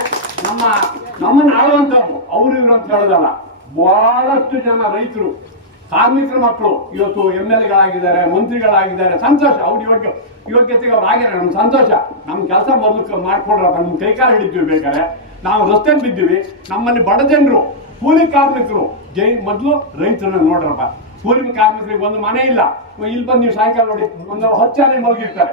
ನಮ್ಮ ನಮ್ಮನ್ನು ಆಳುವಂಥವ್ರು, ಅವ್ರು ಇವ್ರು ಅಂತ ಹೇಳೋದಲ್ಲ, ಬಹಳಷ್ಟು ಜನ ರೈತರು, ಕಾರ್ಮಿಕರ ಮಕ್ಕಳು ಇವತ್ತು ಎಂ ಎಲ್ ಎಗಳಾಗಿದ್ದಾರೆ, ಮಂತ್ರಿಗಳಾಗಿದ್ದಾರೆ, ಸಂತೋಷ, ಅವ್ರ ಯೋಗ್ಯ, ಯೋಗ್ಯತೆಗೆ ಅವ್ರು ಆಗಿದ್ದಾರೆ. ನಮ್ಗೆ ಸಂತೋಷ. ನಮ್ಮ ಕೆಲಸ ಮೊದಲು ಮಾಡ್ಕೊಡ್ರಪ್ಪ ನಮ್ಮ ಕೈಕಾಲ ಹಿಡಿದ್ವಿ ಬೇಕಾದ್ರೆ. ನಾವು ರಸ್ತೆ ಬಿದ್ದೀವಿ. ನಮ್ಮಲ್ಲಿ ಬಡ ಜನರು, ಕೂಲಿ ಕಾರ್ಮಿಕರು, ಜೈ, ಮೊದಲು ರೈತರನ್ನ ನೋಡ್ರಪ್ಪ. ಕೂಲಿ ಕಾರ್ಮಿಕರಿಗೆ ಒಂದು ಮನೆ ಇಲ್ಲ. ಇಲ್ಲಿ ಬಂದು ನೀವು ಸಾಯಂಕಾಲ ನೋಡಿ ಒಂದು ಹತ್ತು ಜನ ಮಲಗಿರ್ತಾರೆ.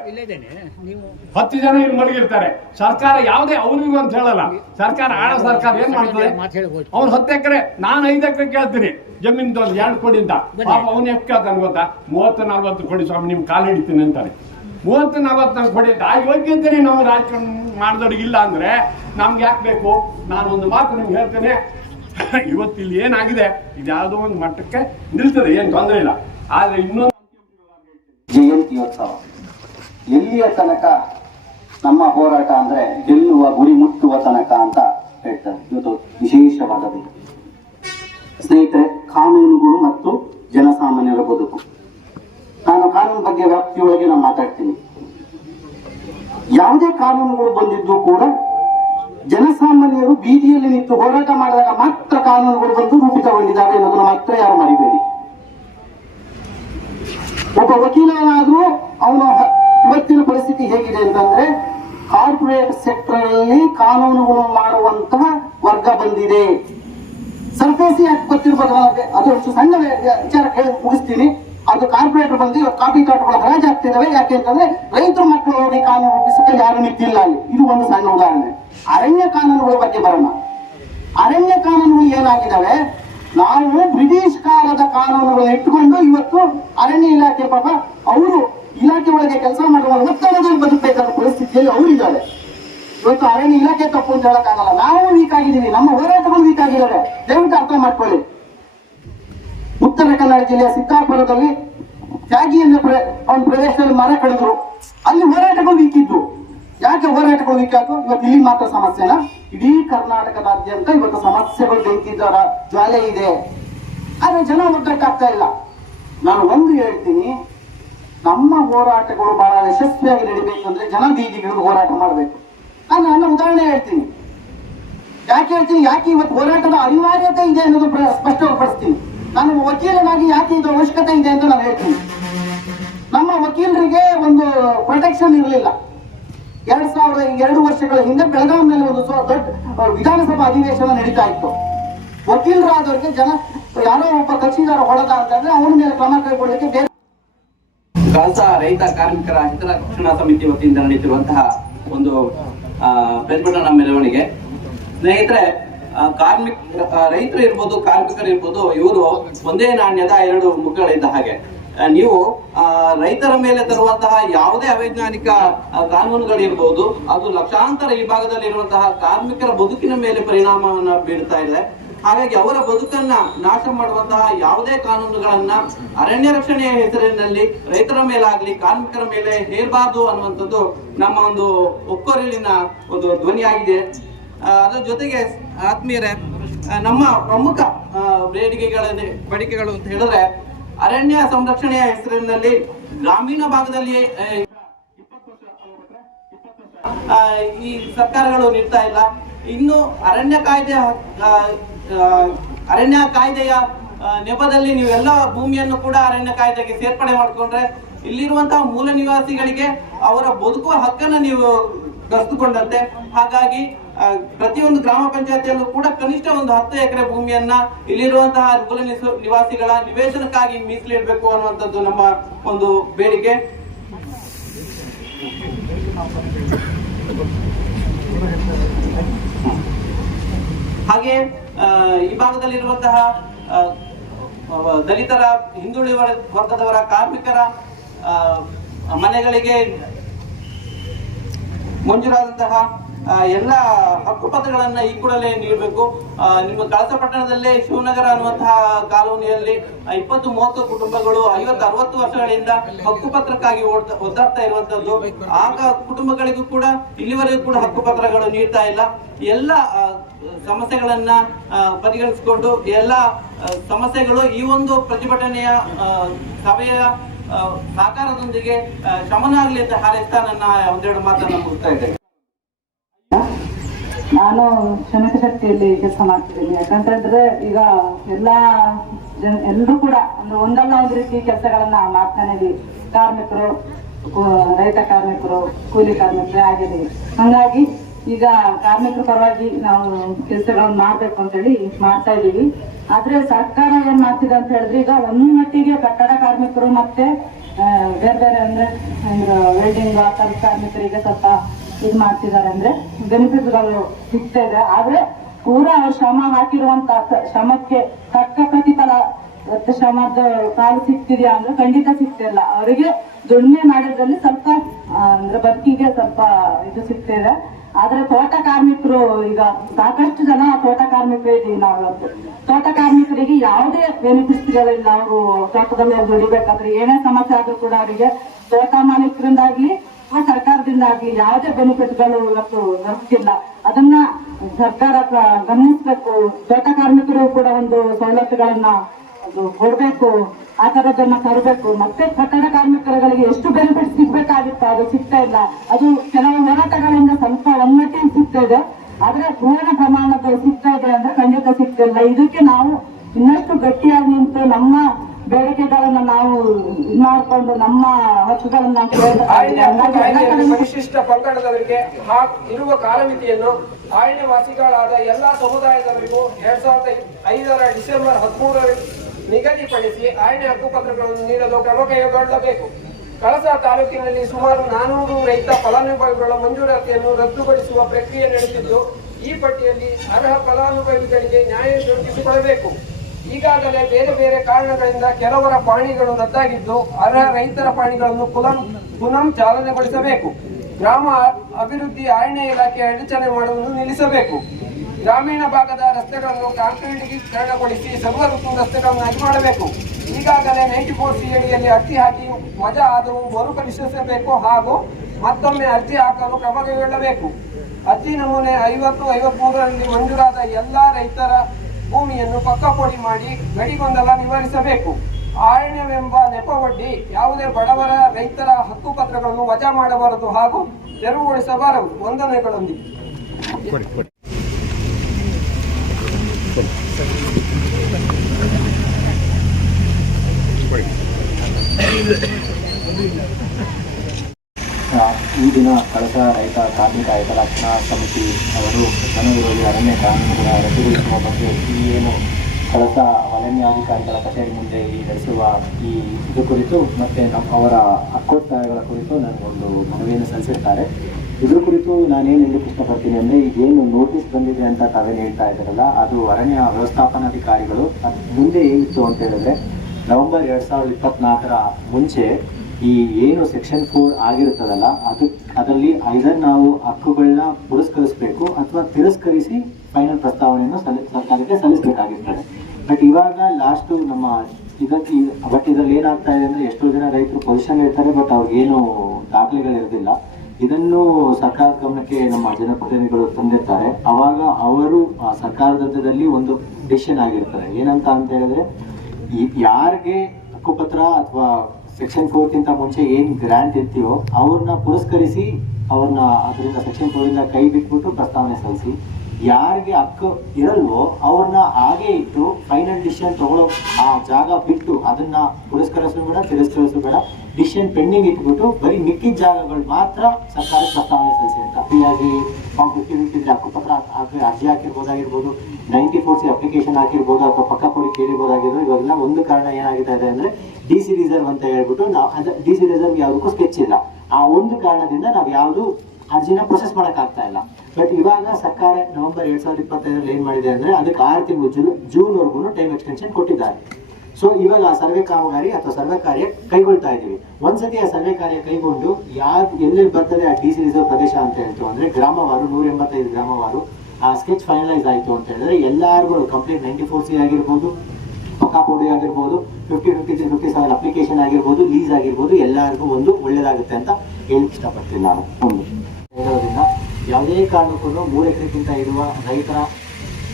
ಹತ್ತು ಜನ ಇಲ್ಲಿ ಮಲಗಿರ್ತಾರೆ. ಸರ್ಕಾರ ಯಾವುದೇ ಅವ್ರಿಗೂ ಅಂತ ಹೇಳಲ್ಲ. ಸರ್ಕಾರ ಆಳ ಸರ್ಕಾರ ಏನ್ ಮಾಡ್ತದೆ? ಅವ್ನು ಹತ್ತು ಎಕರೆ ನಾನು ಐದು ಎಕರೆ ಕೇಳ್ತೀನಿ. ಜಮೀನ್ ಒಂದು ಎರಡು ಕೊಡಿ ಅಂತ. ಪಾಪ ಅವ್ನು ಎಷ್ಟು ಕೇಳ್ತಾನೆ ಗೊತ್ತಾ? ಮೂವತ್ತು ನಲ್ವತ್ತು ಕೊಡಿ ಸ್ವಾಮಿ ನಿಮ್ ಕಾಲು ಹಿಡಿತೀನಿ ಅಂತಾರೆ. ಮೂವತ್ತು ನಲ್ವತ್ತು ನಂಗೆ ಕೊಡಿ ಅಂತ ಆ ಯೋಗ್ಯತೆ ನಾವು ರಾಜಕಾರಣ ಮಾಡಿದವ್ರಿಗೆ ಇಲ್ಲ ಅಂದ್ರೆ ನಮ್ಗೆ ಯಾಕೆ ಬೇಕು? ನಾನು ಒಂದು ಮಾತು ನಿಮ್ಗೆ ಹೇಳ್ತೇನೆ. [LAUGHS] ಇವತ್ತು ಇಲ್ಲಿ ಏನಾಗಿದೆ? ಇದು ಯಾವುದೋ ಒಂದು ಮಟ್ಟಕ್ಕೆ ನಿಲ್ತದೆ, ಏನು ತೊಂದರೆ ಇಲ್ಲ. ಆದ್ರೆ ಇನ್ನೊಂದು ಜಯಂತ್ಯೋತ್ಸವ ಎಲ್ಲಿಯ ತನಕ ನಮ್ಮ ಹೋರಾಟ ಅಂದ್ರೆ ಗೆಲ್ಲುವ ಗುರಿ ಮುಟ್ಟುವ ತನಕ ಅಂತ ಹೇಳ್ತಾರೆ. ಇವತ್ತು ವಿಶೇಷವಾದದ್ದು ಸ್ನೇಹಿತರೆ, ಕಾನೂನುಗಳು ಮತ್ತು ಜನಸಾಮಾನ್ಯರ ಬದುಕು. ನಾನು ಕಾನೂನು ಬಗ್ಗೆ ವ್ಯಾಪ್ತಿಯೊಳಗೆ ನಾನು ಮಾತಾಡ್ತೀನಿ. ಯಾವುದೇ ಕಾನೂನುಗಳು ಬಂದಿದ್ದು ಕೂಡ ಜನಸಾಮಾನ್ಯರು ಬೀದಿಯಲ್ಲಿ ನಿಂತು ಹೋರಾಟ ಮಾಡಿದಾಗ ಮಾತ್ರ ಕಾನೂನುಗಳು ಬಂದು ರೂಪಿತಗೊಂಡಿದ್ದಾವೆ ಅನ್ನೋದನ್ನು ಮಾತ್ರ ಯಾರು ಮರಿಬೇಡಿ ಒಬ್ಬ ವಕೀಲನಾದ್ರೂ ಅವನ ಇವತ್ತಿನ ಪರಿಸ್ಥಿತಿ ಹೇಗಿದೆ ಅಂತಂದ್ರೆ ಕಾರ್ಪೊರೇಟ್ ಸೆಕ್ಟರ್ ಅಲ್ಲಿ ಕಾನೂನುಗಳು ಮಾಡುವಂತಹ ವರ್ಗ ಬಂದಿದೆ. ಸರ್ಫೇಸಿ ಯಾಕೆ ಗೊತ್ತಿರ್ಬೋದು ಅದು ಸಣ್ಣ ವಿಚಾರ ಮುಗಿಸ್ತೀನಿ. ಅದು ಕಾರ್ಪೊರೇಟರ್ ಬಂದು ಇವತ್ತು ಕಾಫಿ ತೋಟಗಳು ಹರಾಜಾಗ್ತಿದ್ದಾವೆ ಯಾಕೆ ಅಂತಂದ್ರೆ ರೈತರ ಮಕ್ಕಳು ಹೋಗಿ ಕಾನೂನು ರೂಪಿಸಕ್ಕೆ ಯಾರು ನಿಂತಿಲ್ಲ ಅಲ್ಲಿ. ಇದು ಒಂದು ಸಣ್ಣ ಉದಾಹರಣೆ. ಅರಣ್ಯ ಕಾನೂನುಗಳ ಬಗ್ಗೆ ಬರೋಣ. ಅರಣ್ಯ ಕಾನೂನುಗಳು ಏನಾಗಿದ್ದಾವೆ ನಾವು ಬ್ರಿಟಿಷ್ ಕಾಲದ ಕಾನೂನುಗಳನ್ನು ಇಟ್ಟುಕೊಂಡು ಇವತ್ತು ಅರಣ್ಯ ಇಲಾಖೆ ಪಾಪ ಅವರು ಇಲಾಖೆ ಒಳಗೆ ಕೆಲಸ ಮಾಡುವ ಒತ್ತಡದಲ್ಲಿ ಬದುಕಬೇಕಾದ ಪರಿಸ್ಥಿತಿಯಲ್ಲಿ ಅವರು ಇದ್ದಾರೆ. ಇವತ್ತು ಅರಣ್ಯ ಇಲಾಖೆ ತಪ್ಪು ಅಂತ ಹೇಳಕ್ಕಾಗಲ್ಲ. ನಾವು ವೀಕ್ ಆಗಿದ್ದೀವಿ. ನಮ್ಮ ಹೋರಾಟಗಳು ವೀಕ್ ಆಗಿದ್ದಾರೆ ದಯವಿಟ್ಟು ಅರ್ಥ ಮಾಡ್ಕೊಳ್ಳಿ. ಉತ್ತರ ಕನ್ನಡ ಜಿಲ್ಲೆಯ ಸಿದ್ದಾಪುರದಲ್ಲಿ ತ್ಯಾಗಿ ಪ್ರ ಅವನ ಪ್ರದೇಶದಲ್ಲಿ ಮರ ಕಡಿದ್ರು. ಅಲ್ಲಿ ಹೋರಾಟಗಳು ವೀಕ್ ಯಾಕೆ ಹೋರಾಟಗಳು ವೀಕಾದ್ರು ಇವತ್ತು ಇಲ್ಲಿ ಮಾತ್ರ ಸಮಸ್ಯೆನ? ಇಡೀ ಕರ್ನಾಟಕದಾದ್ಯಂತ ಇವತ್ತು ಸಮಸ್ಯೆಗಳು ಬೆಂಕಿದ್ದಾರ ಜ್ವಾಲೆ ಇದೆ. ಆದ್ರೆ ಜನ ಒಗ್ಗಟ್ಟಾಗ್ತಾ ಇಲ್ಲ. ನಾನು ಒಂದು ಹೇಳ್ತೀನಿ, ನಮ್ಮ ಹೋರಾಟಗಳು ಬಹಳ ಯಶಸ್ವಿಯಾಗಿ ನಡಿಬೇಕು ಅಂದ್ರೆ ಜನ ಬೀದಿಗಳು ಹೋರಾಟ ಮಾಡಬೇಕು. ನಾನು ನನ್ನ ಉದಾಹರಣೆ ಹೇಳ್ತೀನಿ. ಯಾಕೆ ಹೇಳ್ತೀನಿ? ಯಾಕೆ ಇವತ್ತು ಹೋರಾಟದ ಅನಿವಾರ್ಯತೆ ಇದೆ ಅನ್ನೋದು ಪ್ರ- ಸ್ಪಷ್ಟಪಡಿಸ್ತೀನಿ ನಾನು ವಕೀಲನಾಗಿ ಯಾಕೆ ಇದು ಅವಶ್ಯಕತೆ ಇದೆ ಅಂತ ನಾನು ಹೇಳ್ತೀನಿ. ನಮ್ಮ ವಕೀಲರಿಗೆ ಒಂದು ಪ್ರೊಟೆಕ್ಷನ್ ಇರಲಿಲ್ಲ. ಎರಡ್ ಸಾವಿರದ ಎರಡು ವರ್ಷಗಳ ಹಿಂದೆ ಬೆಳಗಾವಿನಲ್ಲಿ ಒಂದು ದೊಡ್ಡ ವಿಧಾನಸಭಾ ಅಧಿವೇಶನ ನಡೀತಾ ಇತ್ತು. ವಕೀಲರಾದವರಿಗೆ ಜನ, ಯಾರೋ ಒಬ್ಬ ಕಕ್ಷಿದಾರ ಹೊಡೆದ ಅಂತಂದ್ರೆ ಅವನ ಮೇಲೆ ಕ್ರಮ ಕೈಗೊಳ್ಳಲಿಕ್ಕೆ ಬೇರೆ ಕಳಸ ರೈತ ಕಾರ್ಮಿಕರ ಹಿತರಕ್ಷಣಾ ಸಮಿತಿ ವತಿಯಿಂದ ನಡೆಯುತ್ತಿರುವಂತಹ ಒಂದು ಪ್ರತಿಭಟನಾ ಮೆರವಣಿಗೆ. ಸ್ನೇಹಿತರೆ ಕಾರ್ಮಿಕ ರೈತರು ಇರ್ಬೋದು, ಕಾರ್ಮಿಕರು ಇರ್ಬೋದು, ಇವರು ಒಂದೇ ನಾಣ್ಯದ ಎರಡು ಮುಖಗಳಿದ್ದ ಹಾಗೆ. ನೀವು ರೈತರ ಮೇಲೆ ತರುವಂತಹ ಯಾವುದೇ ಅವೈಜ್ಞಾನಿಕ ಕಾನೂನುಗಳಿರ್ಬೋದು ಅದು ಲಕ್ಷಾಂತರ ಈ ಭಾಗದಲ್ಲಿ ಇರುವಂತಹ ಕಾರ್ಮಿಕರ ಬದುಕಿನ ಮೇಲೆ ಪರಿಣಾಮವನ್ನು ಬೀಳ್ತಾ ಇದೆ. ಹಾಗಾಗಿ ಅವರ ಬದುಕನ್ನ ನಾಶ ಮಾಡುವಂತಹ ಯಾವುದೇ ಕಾನೂನುಗಳನ್ನ ಅರಣ್ಯ ರಕ್ಷಣೆಯ ಹೆಸರಿನಲ್ಲಿ ರೈತರ ಮೇಲಾಗ್ಲಿ, ಕಾರ್ಮಿಕರ ಮೇಲೆ ಹೇರಬಾರದು ಅನ್ನುವಂಥದ್ದು ನಮ್ಮ ಒಂದು ಒಕ್ಕೊರಲಿನ ಒಂದು ಧ್ವನಿಯಾಗಿದೆ. ಅದರ ಜೊತೆಗೆ ಆತ್ಮೀಯರೇ ನಮ್ಮ ಪ್ರಮುಖ ಬೇಡಿಕೆಗಳ ಬೇಡಿಕೆಗಳು ಅಂತ ಹೇಳಿದ್ರೆ, ಅರಣ್ಯ ಸಂರಕ್ಷಣೆಯ ಹೆಸರಿನಲ್ಲಿ ಗ್ರಾಮೀಣ ಭಾಗದಲ್ಲಿ ಈ ಸರ್ಕಾರಗಳು ನೀಡ್ತಾ ಇಲ್ಲ. ಇನ್ನು ಅರಣ್ಯ ಕಾಯ್ದೆ ಅರಣ್ಯ ಕಾಯ್ದೆಯ ನೆಪದಲ್ಲಿ ನೆಪದಲ್ಲಿ ನೀವೆಲ್ಲ ಭೂಮಿಯನ್ನು ಕೂಡ ಅರಣ್ಯ ಕಾಯ್ದೆಗೆ ಸೇರ್ಪಡೆ ಮಾಡಿಕೊಂಡ್ರೆ, ಇಲ್ಲಿರುವಂತಹ ಮೂಲ ನಿವಾಸಿಗಳಿಗೆ ಅವರ ಬದುಕುವ ಹಕ್ಕನ್ನು ನೀವು ಕಸಿದುಕೊಂಡಂತೆ ಹಾಗಾಗಿ ಪ್ರತಿಯೊಂದು ಗ್ರಾಮ ಪಂಚಾಯತಿಯಲ್ಲೂ ಕೂಡ ಕನಿಷ್ಠ ಒಂದು ಹತ್ತು ಎಕರೆ ಭೂಮಿಯನ್ನ ಇಲ್ಲಿರುವಂತಹ ನಿಸ- ನಿವಾಸಿಗಳ ನಿವೇಶನಕ್ಕಾಗಿ ಮೀಸಲಿಡಬೇಕು ಅನ್ನುವಂಥದ್ದು ನಮ್ಮ ಒಂದು ಬೇಡಿಕೆ. ಹಾಗೆ ಈ ಭಾಗದಲ್ಲಿರುವಂತಹ ದಲಿತರ ಹಿಂದುಳಿದ ವರ್ಗದವರ ಕಾರ್ಮಿಕರ ಮನೆಗಳಿಗೆ ಮಂಜೂರಾದಂತಹ ಎಲ್ಲ ಹಕ್ಕುಪತ್ರಗಳನ್ನ ಈ ಕೂಡಲೇ ನೀಡಬೇಕು. ನಿಮ್ಮ ಕಳಸ ಪಟ್ಟಣದಲ್ಲೇ ಶಿವನಗರ ಅನ್ನುವಂತಹ ಕಾಲೋನಿಯಲ್ಲಿ ಇಪ್ಪತ್ತು ಮೂವತ್ತು ಕುಟುಂಬಗಳು ಐವತ್ತು ಅರವತ್ತು ವರ್ಷಗಳಿಂದ ಹಕ್ಕುಪತ್ರಕ್ಕಾಗಿ ಒದ್ದಾಡ್ತಾ ಇರುವಂತದ್ದು. ಆಗ ಕುಟುಂಬಗಳಿಗೂ ಕೂಡ ಇಲ್ಲಿವರೆಗೂ ಕೂಡ ಹಕ್ಕುಪತ್ರಗಳು ನೀಡ್ತಾ ಇಲ್ಲ. ಎಲ್ಲ ಸಮಸ್ಯೆಗಳನ್ನ ಪರಿಗಣಿಸಿಕೊಂಡು ಎಲ್ಲ ಸಮಸ್ಯೆಗಳು ಈ ಒಂದು ಪ್ರತಿಭಟನೆಯ ಸಭೆಯ ಸಾಕಾರದೊಂದಿಗೆ ಶಮನ ಆಗಲಿ ಅಂತ ಹಾರೈಸ್ತಾ ನನ್ನ ಒಂದೆರಡು ಮಾತನ್ನು ಮುಗಿಸ್ತಾ ಇದ್ದೇನೆ. ನಾನು ಶ್ರಮಿಕ ಶಕ್ತಿಯಲ್ಲಿ ಕೆಲಸ ಮಾಡ್ತಿದ್ದೀನಿ. ಯಾಕಂತಂದ್ರೆ ಈಗ ಎಲ್ಲ ಜನ ಎಲ್ಲರೂ ಕೂಡ, ಅಂದ್ರೆ ಒಂದಲ್ಲ ಒಂದು ರೀತಿ ಕೆಲಸಗಳನ್ನ ಮಾಡ್ತಾನೆ ಇದೀವಿ ಕಾರ್ಮಿಕರು ರೈತ ಕಾರ್ಮಿಕರು, ಕೂಲಿ ಕಾರ್ಮಿಕರು ಆಗಿದೆ ಹಂಗಾಗಿ ಈಗ ಕಾರ್ಮಿಕರ ಪರವಾಗಿ ನಾವು ಕೆಲಸಗಳನ್ನು ಮಾಡ್ಬೇಕು ಅಂತೇಳಿ ಮಾಡ್ತಾ ಇದ್ದೀವಿ. ಆದ್ರೆ ಸರ್ಕಾರ ಏನ್ ಮಾಡ್ತಿದೆ ಅಂತ ಹೇಳಿದ್ರೆ ಈಗ ಒಂದು ಮಟ್ಟಿಗೆ ಕಟ್ಟಡ ಕಾರ್ಮಿಕರು ಮತ್ತೆ ಬೇರೆ ಬೇರೆ ಅಂದ್ರೆ ವೆಲ್ಡಿಂಗ್ ಕಾರ್ಮಿಕರಿಗೆ ಸ್ವಲ್ಪ ಇದು ಮಾಡ್ತಿದ್ದಾರೆ ಅಂದ್ರೆ ಬೆನಿಫಿಟ್ಗಳು ಸಿಗ್ತಾ ಇದೆ. ಆದ್ರೆ ಪೂರಾ ಶ್ರಮ ಹಾಕಿರುವಂತ ಶ್ರಮಕ್ಕೆ ತಕ್ಕ ಪ್ರತಿಫಲ ಶ್ರಮದ ಕಾಲು ಸಿಗ್ತಿದ್ಯಾ ಅಂದ್ರೆ ಖಂಡಿತ ಸಿಗ್ತಿಲ್ಲ ಅವರಿಗೆ ದೊಣ್ಣೆ ಮಾಡಿದ್ರಲ್ಲಿ ಸ್ವಲ್ಪ ಅಂದ್ರೆ ಬದುಕಿಗೆ ಸ್ವಲ್ಪ ಇದು ಸಿಗ್ತಿದೆ ಆದ್ರೆ ತೋಟ ಕಾರ್ಮಿಕರು ಈಗ ಸಾಕಷ್ಟು ಜನ ತೋಟ ಕಾರ್ಮಿಕರು ಇದೀವಿ ನಾವು ತೋಟ ಕಾರ್ಮಿಕರಿಗೆ ಯಾವುದೇ ಬೆನಿಫಿಟ್ಸ್ಗಳಿಲ್ಲ ಅವರು ತೋಟದಲ್ಲಿ ದುಡಿಬೇಕಾದ್ರೆ ಏನೇ ಸಮಸ್ಯೆ ಆದ್ರೂ ಕೂಡ ಅವರಿಗೆ ತೋಟ ಮಾಲೀಕರಿಂದಾಗ್ಲಿ ಅಥವಾ ಸರ್ಕಾರದಿಂದ ಆಗ್ಲಿ ಯಾವುದೇ ಬೆನಿಫಿಟ್ಗಳು ಇವತ್ತು ದೊರಕಿಲ್ಲ ಅದನ್ನ ಸರ್ಕಾರ ಗಮನಿಸಬೇಕು. ತೋಟ ಕಾರ್ಮಿಕರು ಕೂಡ ಒಂದು ಸವಲತ್ತುಗಳನ್ನ ಕೊಡ್ಬೇಕು. ಆ ತರದನ್ನ ತರಬೇಕು. ಮತ್ತೆ ಕಟ್ಟಡ ಕಾರ್ಮಿಕರುಗಳಿಗೆ ಎಷ್ಟು ಬೆನಿಫಿಟ್ ಸಿಗ್ಬೇಕಾಗಿತ್ತು? ಅದು ಸಿಗ್ತಾ ಇಲ್ಲ. ಅದು ಕೆಲವು ಹೋರಾಟಗಳಿಂದ ಸ್ವಲ್ಪ ಒಮ್ಮತಿ ಸಿಗ್ತಾ ಇದೆ. ಆದ್ರೆ ಪೂರ್ಣ ಪ್ರಮಾಣದ ಸಿಗ್ತಾ ಇದೆ ಅಂದ್ರೆ ಖಂಡಿತ ಸಿಗ್ತಿಲ್ಲ ಇದಕ್ಕೆ ನಾವು ಇನ್ನಷ್ಟು ಗಟ್ಟಿಯಾಗಿ ನಿಂತು ನಮ್ಮ ಬೇಡಿಕೆಗಳನ್ನ ನಾವು ಮಾಡಿಕೊಂಡು ನಮ್ಮ ಹಕ್ಕುಗಳನ್ನ ಪರಿಶಿಷ್ಟ ಪಂಗಡದವರಿಗೆ ಇರುವ ಕಾಲಮಿತಿಯನ್ನು ಆಯ್ನೆ ವಾಸಿಗಳಾದ ಎಲ್ಲಾ ಸಮುದಾಯದವರಿಗೂ ಎರಡ್ ಸಾವಿರದ ಐದರ ಡಿಸೆಂಬರ್ ಹದಿಮೂರರಲ್ಲಿ ನಿಗದಿಪಡಿಸಿ ಆಯ್ನೆ ಹಕ್ಕುಪತ್ರಗಳನ್ನು ನೀಡಲು ಕ್ರಮ ಕೈಗೊಳ್ಳಬೇಕು. ಕಳಸ ತಾಲೂಕಿನಲ್ಲಿ ಸುಮಾರು ನಾನೂರು ರೈತ ಫಲಾನುಭವಿಗಳ ಮಂಜೂರಾತಿಯನ್ನು ರದ್ದುಗೊಳಿಸುವ ಪ್ರಕ್ರಿಯೆ ನಡೆಸಿದ್ದು ಈ ಪಟ್ಟಿಯಲ್ಲಿ ಅರ್ಹ ಫಲಾನುಭವಿಗಳಿಗೆ ನ್ಯಾಯ ದೊರಕಿಸಿಕೊಳ್ಳಬೇಕು ಈಗಾಗಲೇ ಬೇರೆ ಬೇರೆ ಕಾರಣಗಳಿಂದ ಕೆಲವರ ಪಾಣಿಗಳು ರದ್ದಾಗಿದ್ದು ಅರ್ಹ ರೈತರ ಪಾಣಿಗಳನ್ನು ಪುನಂ ಪುನಂ ಚಾಲನೆಗೊಳಿಸಬೇಕು. ಗ್ರಾಮ ಅಭಿವೃದ್ಧಿ ಅರಣ್ಯ ಇಲಾಖೆ ಅಡಚಣೆ ಮಾಡುವುದನ್ನು ನಿಲ್ಲಿಸಬೇಕು. ಗ್ರಾಮೀಣ ಭಾಗದ ರಸ್ತೆಗಳನ್ನು ಕಾಂಕ್ರೀಟೀಕರಣಗೊಳಿಸಿ ಸರ್ವ ಋತು ರಸ್ತೆಗಳನ್ನಾಗಿ ಮಾಡಬೇಕು. ಈಗಾಗಲೇ ನೈಂಟಿ ಫೋರ್ ಸಿ ಅಡಿಯಲ್ಲಿ ಅರ್ಜಿ ಹಾಕಿ ವಜಾ ಆದವು ಮರುಪರಿಶೀಲಿಸಬೇಕು ಹಾಗೂ ಮತ್ತೊಮ್ಮೆ ಅರ್ಜಿ ಹಾಕಲು ಕ್ರಮ ಕೈಗೊಳ್ಳಬೇಕು. ಅರ್ಜಿ ನಮೂನೆ ಐವತ್ತು, ಐವತ್ಮೂರರಲ್ಲಿ ಮಂಜೂರಾದ ಎಲ್ಲಾ ರೈತರ ಭೂಮಿಯನ್ನು ಪಕ್ಕಪೋಡಿ ಮಾಡಿ ಗಡಿಗೊಂದಲ ನಿವಾರಿಸಬೇಕು. ಅರಣ್ಯವೆಂಬ ನೆಪವೊಡ್ಡಿ ಯಾವುದೇ ಬಡವರ, ರೈತರ ಹಕ್ಕುಪತ್ರಗಳನ್ನು ವಜಾ ಮಾಡಬಾರದು ಹಾಗೂ ತೆರವುಗೊಳಿಸಬಾರದು ವಂದನೆಗಳೊಂದಿಗೆ ಈ ದಿನ ಕಳಸ ರೈತ ಕಾರ್ಮಿಕ ಹಿತರಕ್ಷಣಾ ಸಮಿತಿ ಅವರು ಜನವಿರೋಧಿ ಅರಣ್ಯ ಕಾನೂನುಗಳ ರದ್ದುಗೊಳಿಸುವ ಬಗ್ಗೆ ಈ ಏನು ಕಳಸ ಅರಣ್ಯಾಧಿಕಾರಿಗಳ ಕಚೇರಿ ಮುಂದೆ ಈ ನಡೆಸುವ ಈ ಇದು ಕುರಿತು ಮತ್ತು ನಮ್ಮ ಅವರ ಹಕ್ಕೊತ್ತಾಯಗಳ ಕುರಿತು ನನಗೊಂದು ಮನವಿಯನ್ನು ಸಲ್ಲಿಸಿರ್ತಾರೆ. ಇದ್ರ ಕುರಿತು ನಾನೇನು ಹೇಳಲಿಕ್ಕೆ ಇಷ್ಟಪಡ್ತೀನಿ ಅಂದರೆ ಏನು ನೋಟಿಸ್ ಬಂದಿದೆ ಅಂತ ತಾವೇನು ಹೇಳ್ತಾ ಇದ್ದಾರಲ್ಲ, ಅದು ಅರಣ್ಯ ವ್ಯವಸ್ಥಾಪನಾಧಿಕಾರಿಗಳು ಮುಂದೆ ಏನಿತ್ತು ಅಂತ ಹೇಳಿದ್ರೆ ನವೆಂಬರ್ ಎರಡು ಸಾವಿರದ ಇಪ್ಪತ್ನಾಲ್ಕರ ಮುಂಚೆ ಈ ಏನು ಸೆಕ್ಷನ್ ಫೋರ್ ಆಗಿರುತ್ತದಲ್ಲ ಅದು ಅದರಲ್ಲಿ ಐದರ್ ನಾವು ಹಕ್ಕುಗಳನ್ನ ಪುರಸ್ಕರಿಸಬೇಕು ಅಥವಾ ತಿರಸ್ಕರಿಸಿ ಫೈನಲ್ ಪ್ರಸ್ತಾವನೆಯನ್ನು ಸರ್ಕಾರಕ್ಕೆ ಸಲ್ಲಿಸಬೇಕಾಗಿರ್ತದೆ. ಬಟ್ ಇವಾಗ ಲಾಸ್ಟು ನಮ್ಮ ಇದಕ್ಕೆ ಬಟ್ ಇದರಲ್ಲಿ ಏನಾಗ್ತಾ ಇದೆ ಅಂದರೆ ಎಷ್ಟೋ ಜನ ರೈತರು ಪೊಸಿಷನ್ ಇರ್ತಾರೆ ಬಟ್ ಅವ್ರಿಗೇನು ದಾಖಲೆಗಳಿರೋದಿಲ್ಲ ಇದನ್ನು ಸರ್ಕಾರ ಗಮನಕ್ಕೆ ನಮ್ಮ ಜನಪ್ರತಿನಿಧಿಗಳು ತಂದಿರ್ತಾರೆ. ಅವಾಗ ಅವರು ಆ, ಸರ್ಕಾರದ ಹಂತದಲ್ಲಿ ಒಂದು ಡಿಸಿಷನ್ ಆಗಿರ್ತಾರೆ ಏನಂತ ಅಂತ ಹೇಳಿದ್ರೆ ಯಾರಿಗೆ ಹಕ್ಕುಪತ್ರ ಅಥವಾ ಸೆಕ್ಷನ್ ಫೋರ್ಕ್ಕಿಂತ ಮುಂಚೆ ಏನು ಗ್ರಾಂಟ್ ಇರ್ತೀವೋ ಅವ್ರನ್ನ ಪುರಸ್ಕರಿಸಿ ಅವ್ರನ್ನ ಅದರಿಂದ ಸೆಕ್ಷನ್ ಫೋರಿಂದ ಕೈ ಬಿಟ್ಬಿಟ್ಟು ಪ್ರಸ್ತಾವನೆ ಸಲ್ಲಿಸಿ. ಯಾರಿಗೆ ಹಕ್ಕು ಇರಲ್ವೋ ಅವ್ರನ್ನ ಹಾಗೆ ಇಟ್ಟು ಫೈನಲ್ ಡಿಸಿಷನ್ ತಗೊಳ್ಳೋ ಆ ಜಾಗ ಬಿಟ್ಟು ಅದನ್ನ ಪುರಸ್ಕರಿಸಲು ಬೇಡ ತಿರಸ್ಕರಿಸಲು ಬೇಡ. ಡಿಸಿಷನ್ ಪೆಂಡಿಂಗ್ ಇಟ್ಬಿಟ್ಟು ಬರೀ ಮಿಕ್ಕಿದ ಜಾಗಗಳು ಮಾತ್ರ ಸರ್ಕಾರ ಪ್ರಸ್ತಾವನೆ ಸಲ್ಲಿಸಿ ಅಂತ. ಫ್ರೀಯಾಗಿ ಬಿಟ್ಟಿದ್ರೆ ಹಕ್ಕುಪತ್ರ ಹಾಕಿ ಅರ್ಜಿ ಹಾಕಿರ್ಬೋದಾಗಿರ್ಬೋದು ನೈಂಟಿ ಫೋರ್ ಸಿ ಅಪ್ಲಿಕೇಶನ್ ಹಾಕಿರ್ಬೋದು, ಅಥವಾ ಪಕ್ಕ ಕೊಡಿ ಕೇಳಿರ್ಬೋದಾಗಿರ್ಬೋದು, ಇವಾಗೆಲ್ಲ ಒಂದು ಕಾರಣ ಏನಾಗಿದೆ ಅಂದ್ರೆ ಡಿ ಸಿ ರಿಸರ್ವ್ ಅಂತ ಹೇಳ್ಬಿಟ್ಟು ನಾವು ಅಂದ್ರೆ ಡಿ ಸಿ ರಿಸರ್ವ್ ಯಾವುದಕ್ಕೂ ಸ್ಕೆಚ್ ಇಲ್ಲ. ಆ ಒಂದು ಕಾರಣದಿಂದ ನಾವು ಯಾವುದು ಅರ್ಜಿನ ಪ್ರೊಸೆಸ್ ಮಾಡೋಕ್ಕಾಗ್ತಾ ಇಲ್ಲ. ಬಟ್ ಇವಾಗ ಸರ್ಕಾರ ನವೆಂಬರ್ ಎರಡ್ ಸಾವಿರದ ಇಪ್ಪತ್ತೈದರಲ್ಲಿ ಏನ್ ಮಾಡಿದೆ ಅಂದ್ರೆ ಅದಕ್ಕೆ ಆರು ತಿಂಗಳು ಜೂನ್, ಜೂನ್ವರೆಗೂ ಟೈಮ್ ಎಕ್ಸ್ಟೆನ್ಷನ್ ಕೊಟ್ಟಿದ್ದಾರೆ. ಸೊ ಇವಾಗ ಆ ಸರ್ವೆ ಕಾಮಗಾರಿ ಅಥವಾ ಸರ್ವೆ ಕಾರ್ಯ ಕೈಗೊಳ್ತಾ ಇದ್ದೀವಿ. ಒಂದ್ಸತಿ ಆ ಸರ್ವೆ ಕಾರ್ಯ ಕೈಗೊಂಡು ಯಾರು, ಎಲ್ಲೆಲ್ಲಿ ಬರ್ತದೆ ಆ ಡಿ ಸಿ ರಿಸರ್ವ್ ಪ್ರದೇಶ ಅಂತ ಹೇಳ್ತು ಅಂದ್ರೆ ಗ್ರಾಮವಾರು, ನೂರ ಎಂಬತ್ತೈದು ಗ್ರಾಮವಾರು, ಆ ಸ್ಕೆಚ್ ಫೈನಲೈಸ್ ಆಯಿತು ಅಂತ ಹೇಳಿದ್ರೆ ಎಲ್ಲರಿಗೂ ಕಂಪ್ಲೀಟ್ ನೈಂಟಿ ಫೋರ್ ಸಿ ಆಗಿರ್ಬೋದು. ಪಕ್ಕಾಪೋಡಿ ಆಗಿರ್ಬೋದು fifty fifty three fifty seven application ಆಗಿರ್ಬೋದು ಲೀಸ್ ಆಗಿರ್ಬೋದು, ಎಲ್ಲರಿಗೂ ಒಂದು ಒಳ್ಳೇದಾಗುತ್ತೆ ಅಂತ ಹೇಳಕ್ ಇಷ್ಟಪಡ್ತೀನಿ ನಾನು. ಒಂದು. ಯಾವುದೇ ಕಾರಣಕ್ಕೂ ಮೂರು ಎಕರೆಗಿಂತ ಇರುವ ರೈತರ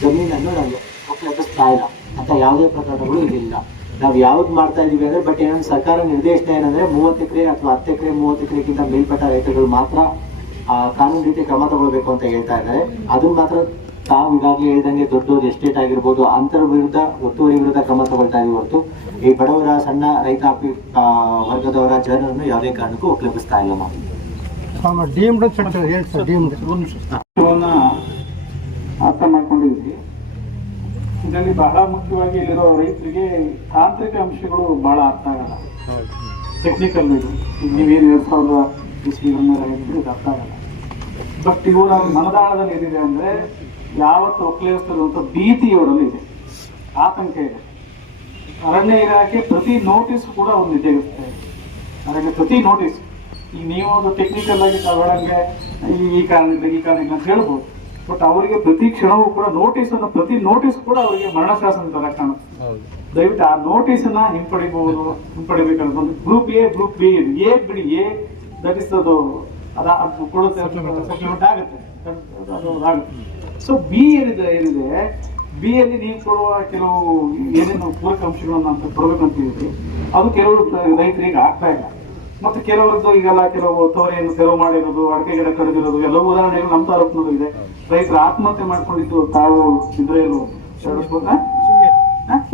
ಜಮೀನನ್ನು ನಾವು ಒಕ್ಕಲಿಸ್ತಾ ಇಲ್ಲ ಅಂತ ಯಾವುದೇ ಪ್ರಕರಣಗಳು ಇರಲಿಲ್ಲ ನಾವು ಯಾವ್ದು ಮಾಡ್ತಾ ಇದೀವಿ ಅಂದ್ರೆ ಬಟ್ ಏನಂದ್ರೆ ಸರ್ಕಾರ ನಿರ್ದೇಶನ ಏನಂದ್ರೆ ಮೂವತ್ತು ಎಕರೆ ಅಥವಾ ಹತ್ತು ಎಕರೆ, ಮೂವತ್ತು ಎಕರೆಗಿಂತ ಮೇಲ್ಪಟ್ಟ ರೈತರುಗಳು ಮಾತ್ರ ಕಾನೂನು ರೀತಿ ಕ್ರಮ ತಗೊಳ್ಬೇಕು ಅಂತ ಹೇಳ್ತಾ ಇದ್ದಾರೆ. ಅದನ್ನ ಮಾತ್ರ ತಾವು ಈಗಾಗಲೇ ಹೇಳ್ದಂಗೆ ದೊಡ್ಡ ದೊಡ್ಡ ಎಸ್ಟೇಟ್ ಆಗಿರ್ಬೋದು ಅಂತರ ವಿರುದ್ಧ ಒತ್ತುವರಿ ವಿರುದ್ಧ ಕ್ರಮ ತಗೊಳ್ತಾ ಇದೆ ಹೊರತು ಈ ಬಡವರ ಸಣ್ಣ ರೈತಾಪಿ ವರ್ಗದವರ ಜನರನ್ನು ಯಾವುದೇ ಕಾರಣಕ್ಕೂ ಒಕ್ಕಲಿಸ್ತಾ ಇಲ್ಲ ಅರ್ಥ ಮಾಡ್ಕೊಂಡಿದ್ವಿ ಇದರಲ್ಲಿ ಬಹಳ ಮುಖ್ಯವಾಗಿ ಇಲ್ಲಿರೋ ರೈತರಿಗೆ ತಾಂತ್ರಿಕ ಅಂಶಗಳು ಬಹಳ ಅರ್ಥ ಆಗಲ್ಲ. ಟೆಕ್ನಿಕಲ್ ಇದು. ನೀವೇನು ಎರಡ್ ಸಾವಿರದ ಇಸ್ವಿಗಳನ್ನ ರೈತರು ಇದು ಅರ್ಥ ಆಗಲ್ಲ. ಬಟ್ ಇವರ ಮನದಾಳದಲ್ಲಿ ಏನಿದೆ ಅಂದ್ರೆ ಯಾವತ್ತು ಒಕ್ಕಲಿರುವಂತ ಭೀತಿ ಅವರಲ್ಲಿ ಇದೆ. ಆತಂಕ ಇದೆ. ಅರಣ್ಯ ಇಲಾಖೆ ಪ್ರತಿ ನೋಟಿಸ್ ಕೂಡ ಒಂದು ಇದೆ. ಅರಣ್ಯ ಪ್ರತಿ ನೋಟಿಸ್ ಈಗ ನೀವು ಒಂದು ಟೆಕ್ನಿಕಲ್ ಆಗಿ ತಗೊಳಂಗೆ ಈ ಈ ಕಾರಣದಿಂದ ಈ ಕಾರಣದಿಂದ ಅಂತ ಹೇಳ್ಬೋದು. ಬಟ್ ಅವರಿಗೆ ಪ್ರತಿ ಕ್ಷಣವೂ ಕೂಡ ನೋಟಿಸ್ ಅನ್ನು ಪ್ರತಿ ನೋಟಿಸ್ ಕೂಡ ಅವರಿಗೆ ಮರಣ ಶಾಸನ ತರ ಕಾಣುತ್ತೆ. ದಯವಿಟ್ಟು ಆ ನೋಟಿಸ್ ಅನ್ನ ಹಿಂಪಡಿಬಹುದು ಹಿಂಪಡಿಬೇಕಂತ group A group B A ಬಿಡಿ ಎ ದಟ್ ಇಸ್ ಅದು ಅದ ಅದು ಕೊಡುತ್ತೆ ಸಪ್ಲಿಮೆಂಟ್ ಆಗುತ್ತೆ. ಸೊ ಬಿ ಏನಿದೆ ಏನಿದೆ? ಬಿ ಅಲ್ಲಿ ನೀವು ಕೊಡುವ ಕೆಲವು ಏನೇನು ಪೂರಕ ಅಂಶಗಳನ್ನ ಅಂತ ಕೊಡ್ಬೇಕಂತ ಹೇಳಿದ್ರಿ ಅದು ಕೆಲವು ರೈತರಿಗೆ ಆಗ್ತಾ ಇಲ್ಲ. ಮತ್ತೆ ಕೆಲವರದ್ದು ಈಗೆಲ್ಲ ಕೆಲವು ತೋರೆಯನ್ನು ತೆರವು ಮಾಡಿರೋದು ಅಡಿಕೆ ಗಿಡ ಕಡಿದಿರೋದು ಎಲ್ಲವೂ ಉದಾಹರಣೆಗಳು ನಮ್ಮ ತಾಲೂಕಿನಲ್ಲೂ ಇದೆ. ರೈತರು ಆತ್ಮಹತ್ಯೆ ಮಾಡ್ಕೊಂಡಿದ್ದು ತಾವು ಇದ್ರೆ ಏನು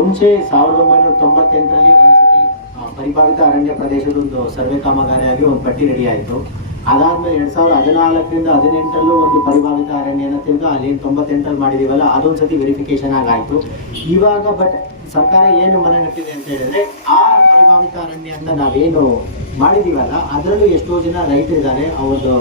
ಮುಂಚೆ ಸಾವಿರದ ಒಂಬೈನೂರ ತೊಂಬತ್ತೆಂಟರಲ್ಲಿ ಒಂದ್ಸತಿ ಪರಿಭಾವಿತ ಅರಣ್ಯ ಪ್ರದೇಶದ ಒಂದು ಸರ್ವೆ ಕಾಮಗಾರಿಯಾಗಿ ಒಂದು ಪಟ್ಟಿ ರೆಡಿ ಆಯಿತು. ಅದಾದ್ಮೇಲೆ ಎರಡ್ ಸಾವಿರದ ಹದಿನಾಲ್ಕರಿಂದ ಹದಿನೆಂಟಲ್ಲೂ ಒಂದು ಪರಿಭಾವಿತ ಅರಣ್ಯನ ತಿರ್ಗ ಅಲ್ಲಿ ತೊಂಬತ್ತೆಂಟರಲ್ಲಿ ಮಾಡಿದೀವಲ್ಲ ಅದೊಂದ್ಸತಿ ವೆರಿಫಿಕೇಶನ್ ಆಗಾಯ್ತು. ಇವಾಗ ಬಟ್ ಸರ್ಕಾರ ಏನು ಮನಗಟ್ಟಿದೆ ಅಂತ ಹೇಳಿದ್ರೆ, ಆ ಪರಿಭಾವಿತ ಅರಣ್ಯ ಅಂತ ನಾವೇನು ಮಾಡಿದೀವಲ್ಲ, ಅದರಲ್ಲೂ ಎಷ್ಟೋ ಜನ ರೈತರಿದ್ದಾರೆ, ಅವ್ರದ್ದು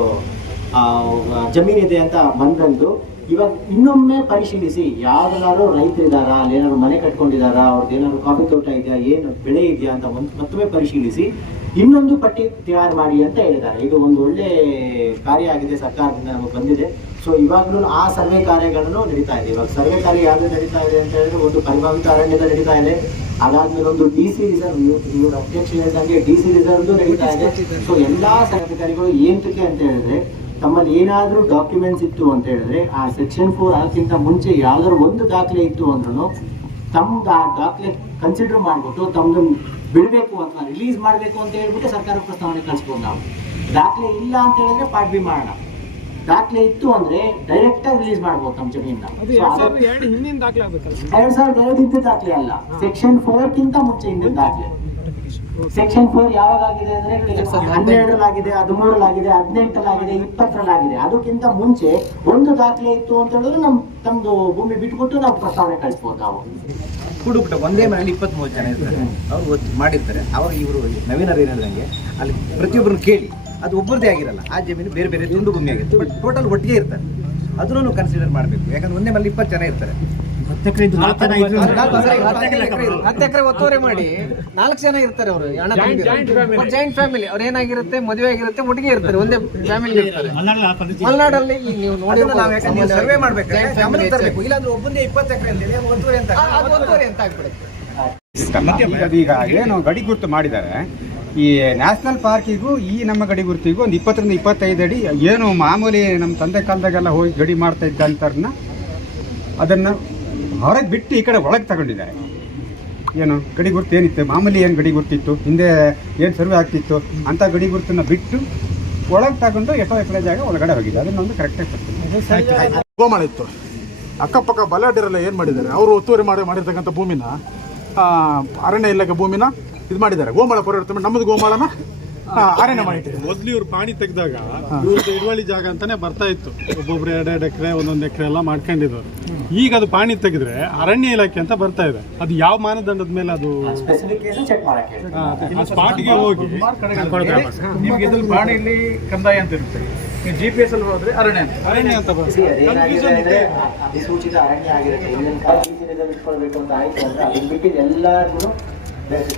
ಜಮೀನಿದೆ ಅಂತ ಬಂದಂದು. ಇವಾಗ ಇನ್ನೊಮ್ಮೆ ಪರಿಶೀಲಿಸಿ, ಯಾವ್ದಾದ್ರು ರೈತರಿದಾರಾ ಅಲ್ಲಿ ಏನಾದ್ರು ಮನೆ ಕಟ್ಕೊಂಡಿದಾರಾ ಅವ್ರದ್ದು ಏನಾದ್ರು ಕಾಫಿ ತೋಟ ಇದೆಯಾ, ಏನು ಬೆಳೆ ಇದೆಯಾ ಅಂತ ಒಂದು ಮತ್ತೊಮ್ಮೆ ಪರಿಶೀಲಿಸಿ ಇನ್ನೊಂದು ಪಟ್ಟಿ ತಯಾರು ಮಾಡಿ ಅಂತ ಹೇಳಿದ್ದಾರೆ. ಇದು ಒಂದು ಒಳ್ಳೆ ಕಾರ್ಯ ಆಗಿದೆ, ಸರ್ಕಾರದಿಂದ ನಮಗೆ ಬಂದಿದೆ. ಸೊ ಇವಾಗಲೂ ಆ ಸರ್ವೆ ಕಾರ್ಯಗಳನ್ನು ನಡೀತಾ ಇದೆ. ಇವಾಗ ಸರ್ವೆ ಕಾರ್ಯ ಯಾವ್ದು ನಡೀತಾ ಇದೆ ಅಂತ ಹೇಳಿದ್ರೆ ಒಂದು ಪರಿಭಾವಿತ ಅರಣ್ಯದ ನಡೀತಾ ಇದೆ. ಅದಾದ್ಮೇಲೆ ಒಂದು ಡಿ ಸಿ ರಿಸರ್ವ್ ಇವರ ಅಧ್ಯಕ್ಷ ಹೇಳಿದಂಗೆ ಡಿ ಸಿ ರಿಸರ್ವ್ ನಡೀತಾ ಇದೆ. ಸೊ ಎಲ್ಲಾ ಸರ್ಕಾರಿಗಳು ಏಂತಕ್ಕೆ ಅಂತ ಹೇಳಿದ್ರೆ ತಮ್ಮಲ್ಲಿ ಏನಾದರೂ ಡಾಕ್ಯುಮೆಂಟ್ಸ್ ಇತ್ತು ಅಂತ ಹೇಳಿದ್ರೆ ಆ ಸೆಕ್ಷನ್ ಫೋರ್ ಅದಕ್ಕಿಂತ ಮುಂಚೆ ಯಾವ್ದಾದ್ರು ಒಂದು ದಾಖಲೆ ಇತ್ತು ಅಂದ್ರೂ ತಮ್ದು ಆ ದಾಖಲೆ ಕನ್ಸಿಡರ್ ಮಾಡ್ಬಿಟ್ಟು ತಮ್ಮದು ಬಿಡಬೇಕು ಅಥವಾ ರಿಲೀಸ್ ಮಾಡಬೇಕು ಅಂತ ಹೇಳ್ಬಿಟ್ಟು ಸರ್ಕಾರ ಪ್ರಸ್ತಾವನೆ ಕಳಿಸ್ಬೋದು ನಾವು. ದಾಖಲೆ ಇಲ್ಲ ಅಂತ ಹೇಳಿದ್ರೆ ಪಾರ್ಟ್ ಬಿ ಮಾಡೋಣ. ದಾಖಲೆ ಇತ್ತು ಅಂದ್ರೆ ಡೈರೆಕ್ಟ್ ಆಗಿ ರಿಲೀಸ್ ಮಾಡ್ಬೋದು ನಮ್ಮ ಜಮೀನ ಎರಡ್ ಸಾವಿರದ ಎರಡು ಇದ್ದ ದಾಖಲೆ ಅಲ್ಲ. ಸೆಕ್ಷನ್ ಫೋರ್ ಕಿಂತ ಮುಂಚೆ ಹಿಂದಿನ ದಾಖಲೆ. ಸೆಕ್ಷನ್ ಫೋರ್ ಯಾವಾಗಿದೆ ಅಂದ್ರೆ ಹನ್ನೆರಡರಲ್ಲಾಗಿದೆ ಹದಿಮೂರಲ್ಲಾಗಿದೆ ಹದಿನೆಂಟರಲ್ಲಾಗಿದೆ, ಇಪ್ಪತ್ತರಲ್ಲಾಗಿದೆ. ಅದಕ್ಕಿಂತ ಮುಂಚೆ ಒಂದು ದಾಖಲೆ ಇತ್ತು ಅಂತ ಹೇಳಿದ್ರೆ ನಮ್ ತಮ್ದು ಭೂಮಿ ಬಿಟ್ಬಿಟ್ಟು ನಾವು ಪ್ರಸ್ತಾವನೆ ಕಳಿಸ್ಬೋದು ನಾವು. ಹುಡುಕ್ಬಿಟ್ಟು ಒಂದೇ ಮನೇಲಿ ಇಪ್ಪತ್ತ್ಮೂರು ಜನ ಇರ್ತಾರೆ. ಅವ್ರು ಮಾಡಿರ್ತಾರೆ. ಅವಾಗ ಇವರು ನವೀನರು ಏನು ಹೇಳ್ದಂಗೆ ಅಲ್ಲಿ ಪ್ರತಿಯೊಬ್ಬರನ್ನು ಕೇಳಿ. ಅದು ಒಬ್ಬರದೇ ಆಗಿರಲ್ಲ. ಆ ಜಮೀನು ಬೇರೆ ಬೇರೆ ತುಂಡು ಭೂಮಿ ಆಗಿರುತ್ತೆ ಬಟ್ ಟೋಟಲ್ ಒಟ್ಟಿಗೆ ಇರ್ತಾರೆ. ಅದನ್ನು ಕನ್ಸಿಡರ್ ಮಾಡಬೇಕು. ಯಾಕಂದ್ರೆ ಒಂದೇ ಮನೇಲಿ ಇಪ್ಪತ್ತು ಜನ ಇರ್ತಾರೆ. ಹತ್ತು ಎಕರೆ ಒತ್ತುವರಿ ಮಾಡಿ ನಾಲ್ಕು ಜನ ಇರ್ತಾರೆ ಅವರು ಜಾಯಿಂಟ್ ಫ್ಯಾಮಿಲಿ ಅವ್ರು ಏನಾಗಿರುತ್ತೆ ಮದುವೆ ಆಗಿರುತ್ತೆ ಹುಡುಗಿ ಇರ್ತಾರೆ ಒಂದೇ ಫ್ಯಾಮಿಲಿ ಇರ್ತಾರೆ. ಮಲ್ನಾಡಲ್ಲಿ ಈಗ ನೀವು ನೋಡಿ ಸರ್ವೆ ಮಾಡ್ಬೇಕು ಇಲ್ಲಾಂದ್ರೆ ಒಬ್ಬಂದೇ ಇಪ್ಪತ್ತು ಎಕರೆ ಒತ್ತುವರಿ ಅಂತ ಒತ್ತುವರಿ ಅಂತ ಆಗ್ಬಿಡುತ್ತೆ. ಈಗ ಏನು ಗಡಿ ಗುರುತು ಮಾಡಿದ್ದಾರೆ ಈ ನ್ಯಾಷನಲ್ ಪಾರ್ಕಿಗೂ ಈ ನಮ್ಮ ಗಡಿ ಗುರುತಿಗೂ ಒಂದು ಇಪ್ಪತ್ತರಿಂದ ಇಪ್ಪತ್ತೈದು ಅಡಿ ಏನು ಮಾಮೂಲಿ ನಮ್ಮ ತಂದೆ ಕಾಲದಾಗೆಲ್ಲ ಹೋಗಿ ಗಡಿ ಮಾಡ್ತಾ ಇದ್ದಂಥ ಅದನ್ನು ಹೊರಗೆ ಬಿಟ್ಟು ಈ ಕಡೆ ಒಳಗೆ ತಗೊಂಡಿದ್ದಾರೆ. ಏನು ಗಡಿ ಗುರುತು ಏನಿತ್ತು? ಮಾಮೂಲಿ ಏನು ಗಡಿ ಗುರುತಿತ್ತು? ಹಿಂದೆ ಏನು ಸರ್ವೆ ಆಗ್ತಿತ್ತು? ಅಂಥ ಗಡಿ ಗುರುತನ್ನ ಬಿಟ್ಟು ಒಳಗೆ ತಗೊಂಡು ಎಷ್ಟೋ ಎಕರೆ ಜಾಗ ಒಳಗಡೆ ಹೋಗಿದೆ ಅದನ್ನೊಂದು ಕರೆಕ್ಟಾಗಿ ಕೊಡ್ತೀನಿ ಗೋಮಾಳ ಇತ್ತು ಅಕ್ಕಪಕ್ಕ ಬಲಾಢ್ಯರೆಲ್ಲ ಏನು ಮಾಡಿದ್ದಾರೆ? ಅವರು ಒತ್ತುವರಿ ಮಾಡಿ ಮಾಡಿರ್ತಕ್ಕಂಥ ಭೂಮಿನ ಆ, ಅರಣ್ಯ ಇಲಾಖೆ ಭೂಮಿನ ಇದು ಮಾಡಿದ್ದಾರೆ. ಗೋಮಾಳ ಪರಿವರ್ತನೆ ನಮ್ಮದು ಗೋಮಾಳನ? ಅರಣ್ಯ ಮಾಡಿಟ್ಟಿದ್ದಾರೆ. ಮೊದ್ಲು ಇವ್ರು ಪಾಣಿ ತೆಗೆದಾಗ ಇವ್ರದ್ದು ಹಿಡುವಳಿ ಜಾಗ ಅಂತಾನೆ ಬರ್ತಾ ಇತ್ತು. ಒಬ್ಬೊಬ್ರು ಎರಡೆರಡು ಎಕರೆ ಒಂದೊಂದು ಎಕರೆ ಎಲ್ಲ ಮಾಡ್ಕೊಂಡಿದ್ದವ್ರು. ಈಗ ಅದು ಪಾಣಿ ತೆಗೆದ್ರೆ ಅರಣ್ಯ ಇಲಾಖೆ ಅಂತ ಬರ್ತಾ ಇದೆ. ಅದು ಯಾವ ಮಾನದಂಡದ ಮೇಲೆ ಅದು ಸ್ಪೆಸಿಫಿಕೇಶನ್ ಚೆಕ್ ಮಾಡಕ್ಕೆ ಆ, ಆ ಸ್ಪಾಟ್ಗೆ ಹೋಗಿ ನಿಮ್ಗೆ ಇದ್ರಲ್ಲಿ ಕಂದಾಯ ಅಂತ ಇರುತ್ತೆ. ಜಿ ಪಿ ಎಸ್ ಅಲ್ಲಿ ಹೋದ್ರೆ ಅರಣ್ಯ ಅಂತ. ಅರಣ್ಯ ಅಂತ ಅಧಿಸೂಚಿತ ಅರಣ್ಯ ಆಗಿರುತ್ತೆ. ಇದನ್ನ ಕಾಲ್ ಬೀದಿನಲ್ಲಿ ಇಟ್ಕೊಳ್ಬೇಕು ಅಂತ ಆಯ್ತು ಅಂದ್ರೆ ಅದನ್ನ ಬಿಟ್ಟಿದ್ದು ಎಲ್ಲರಿಗೂ ಬೆನಿಫಿಟ್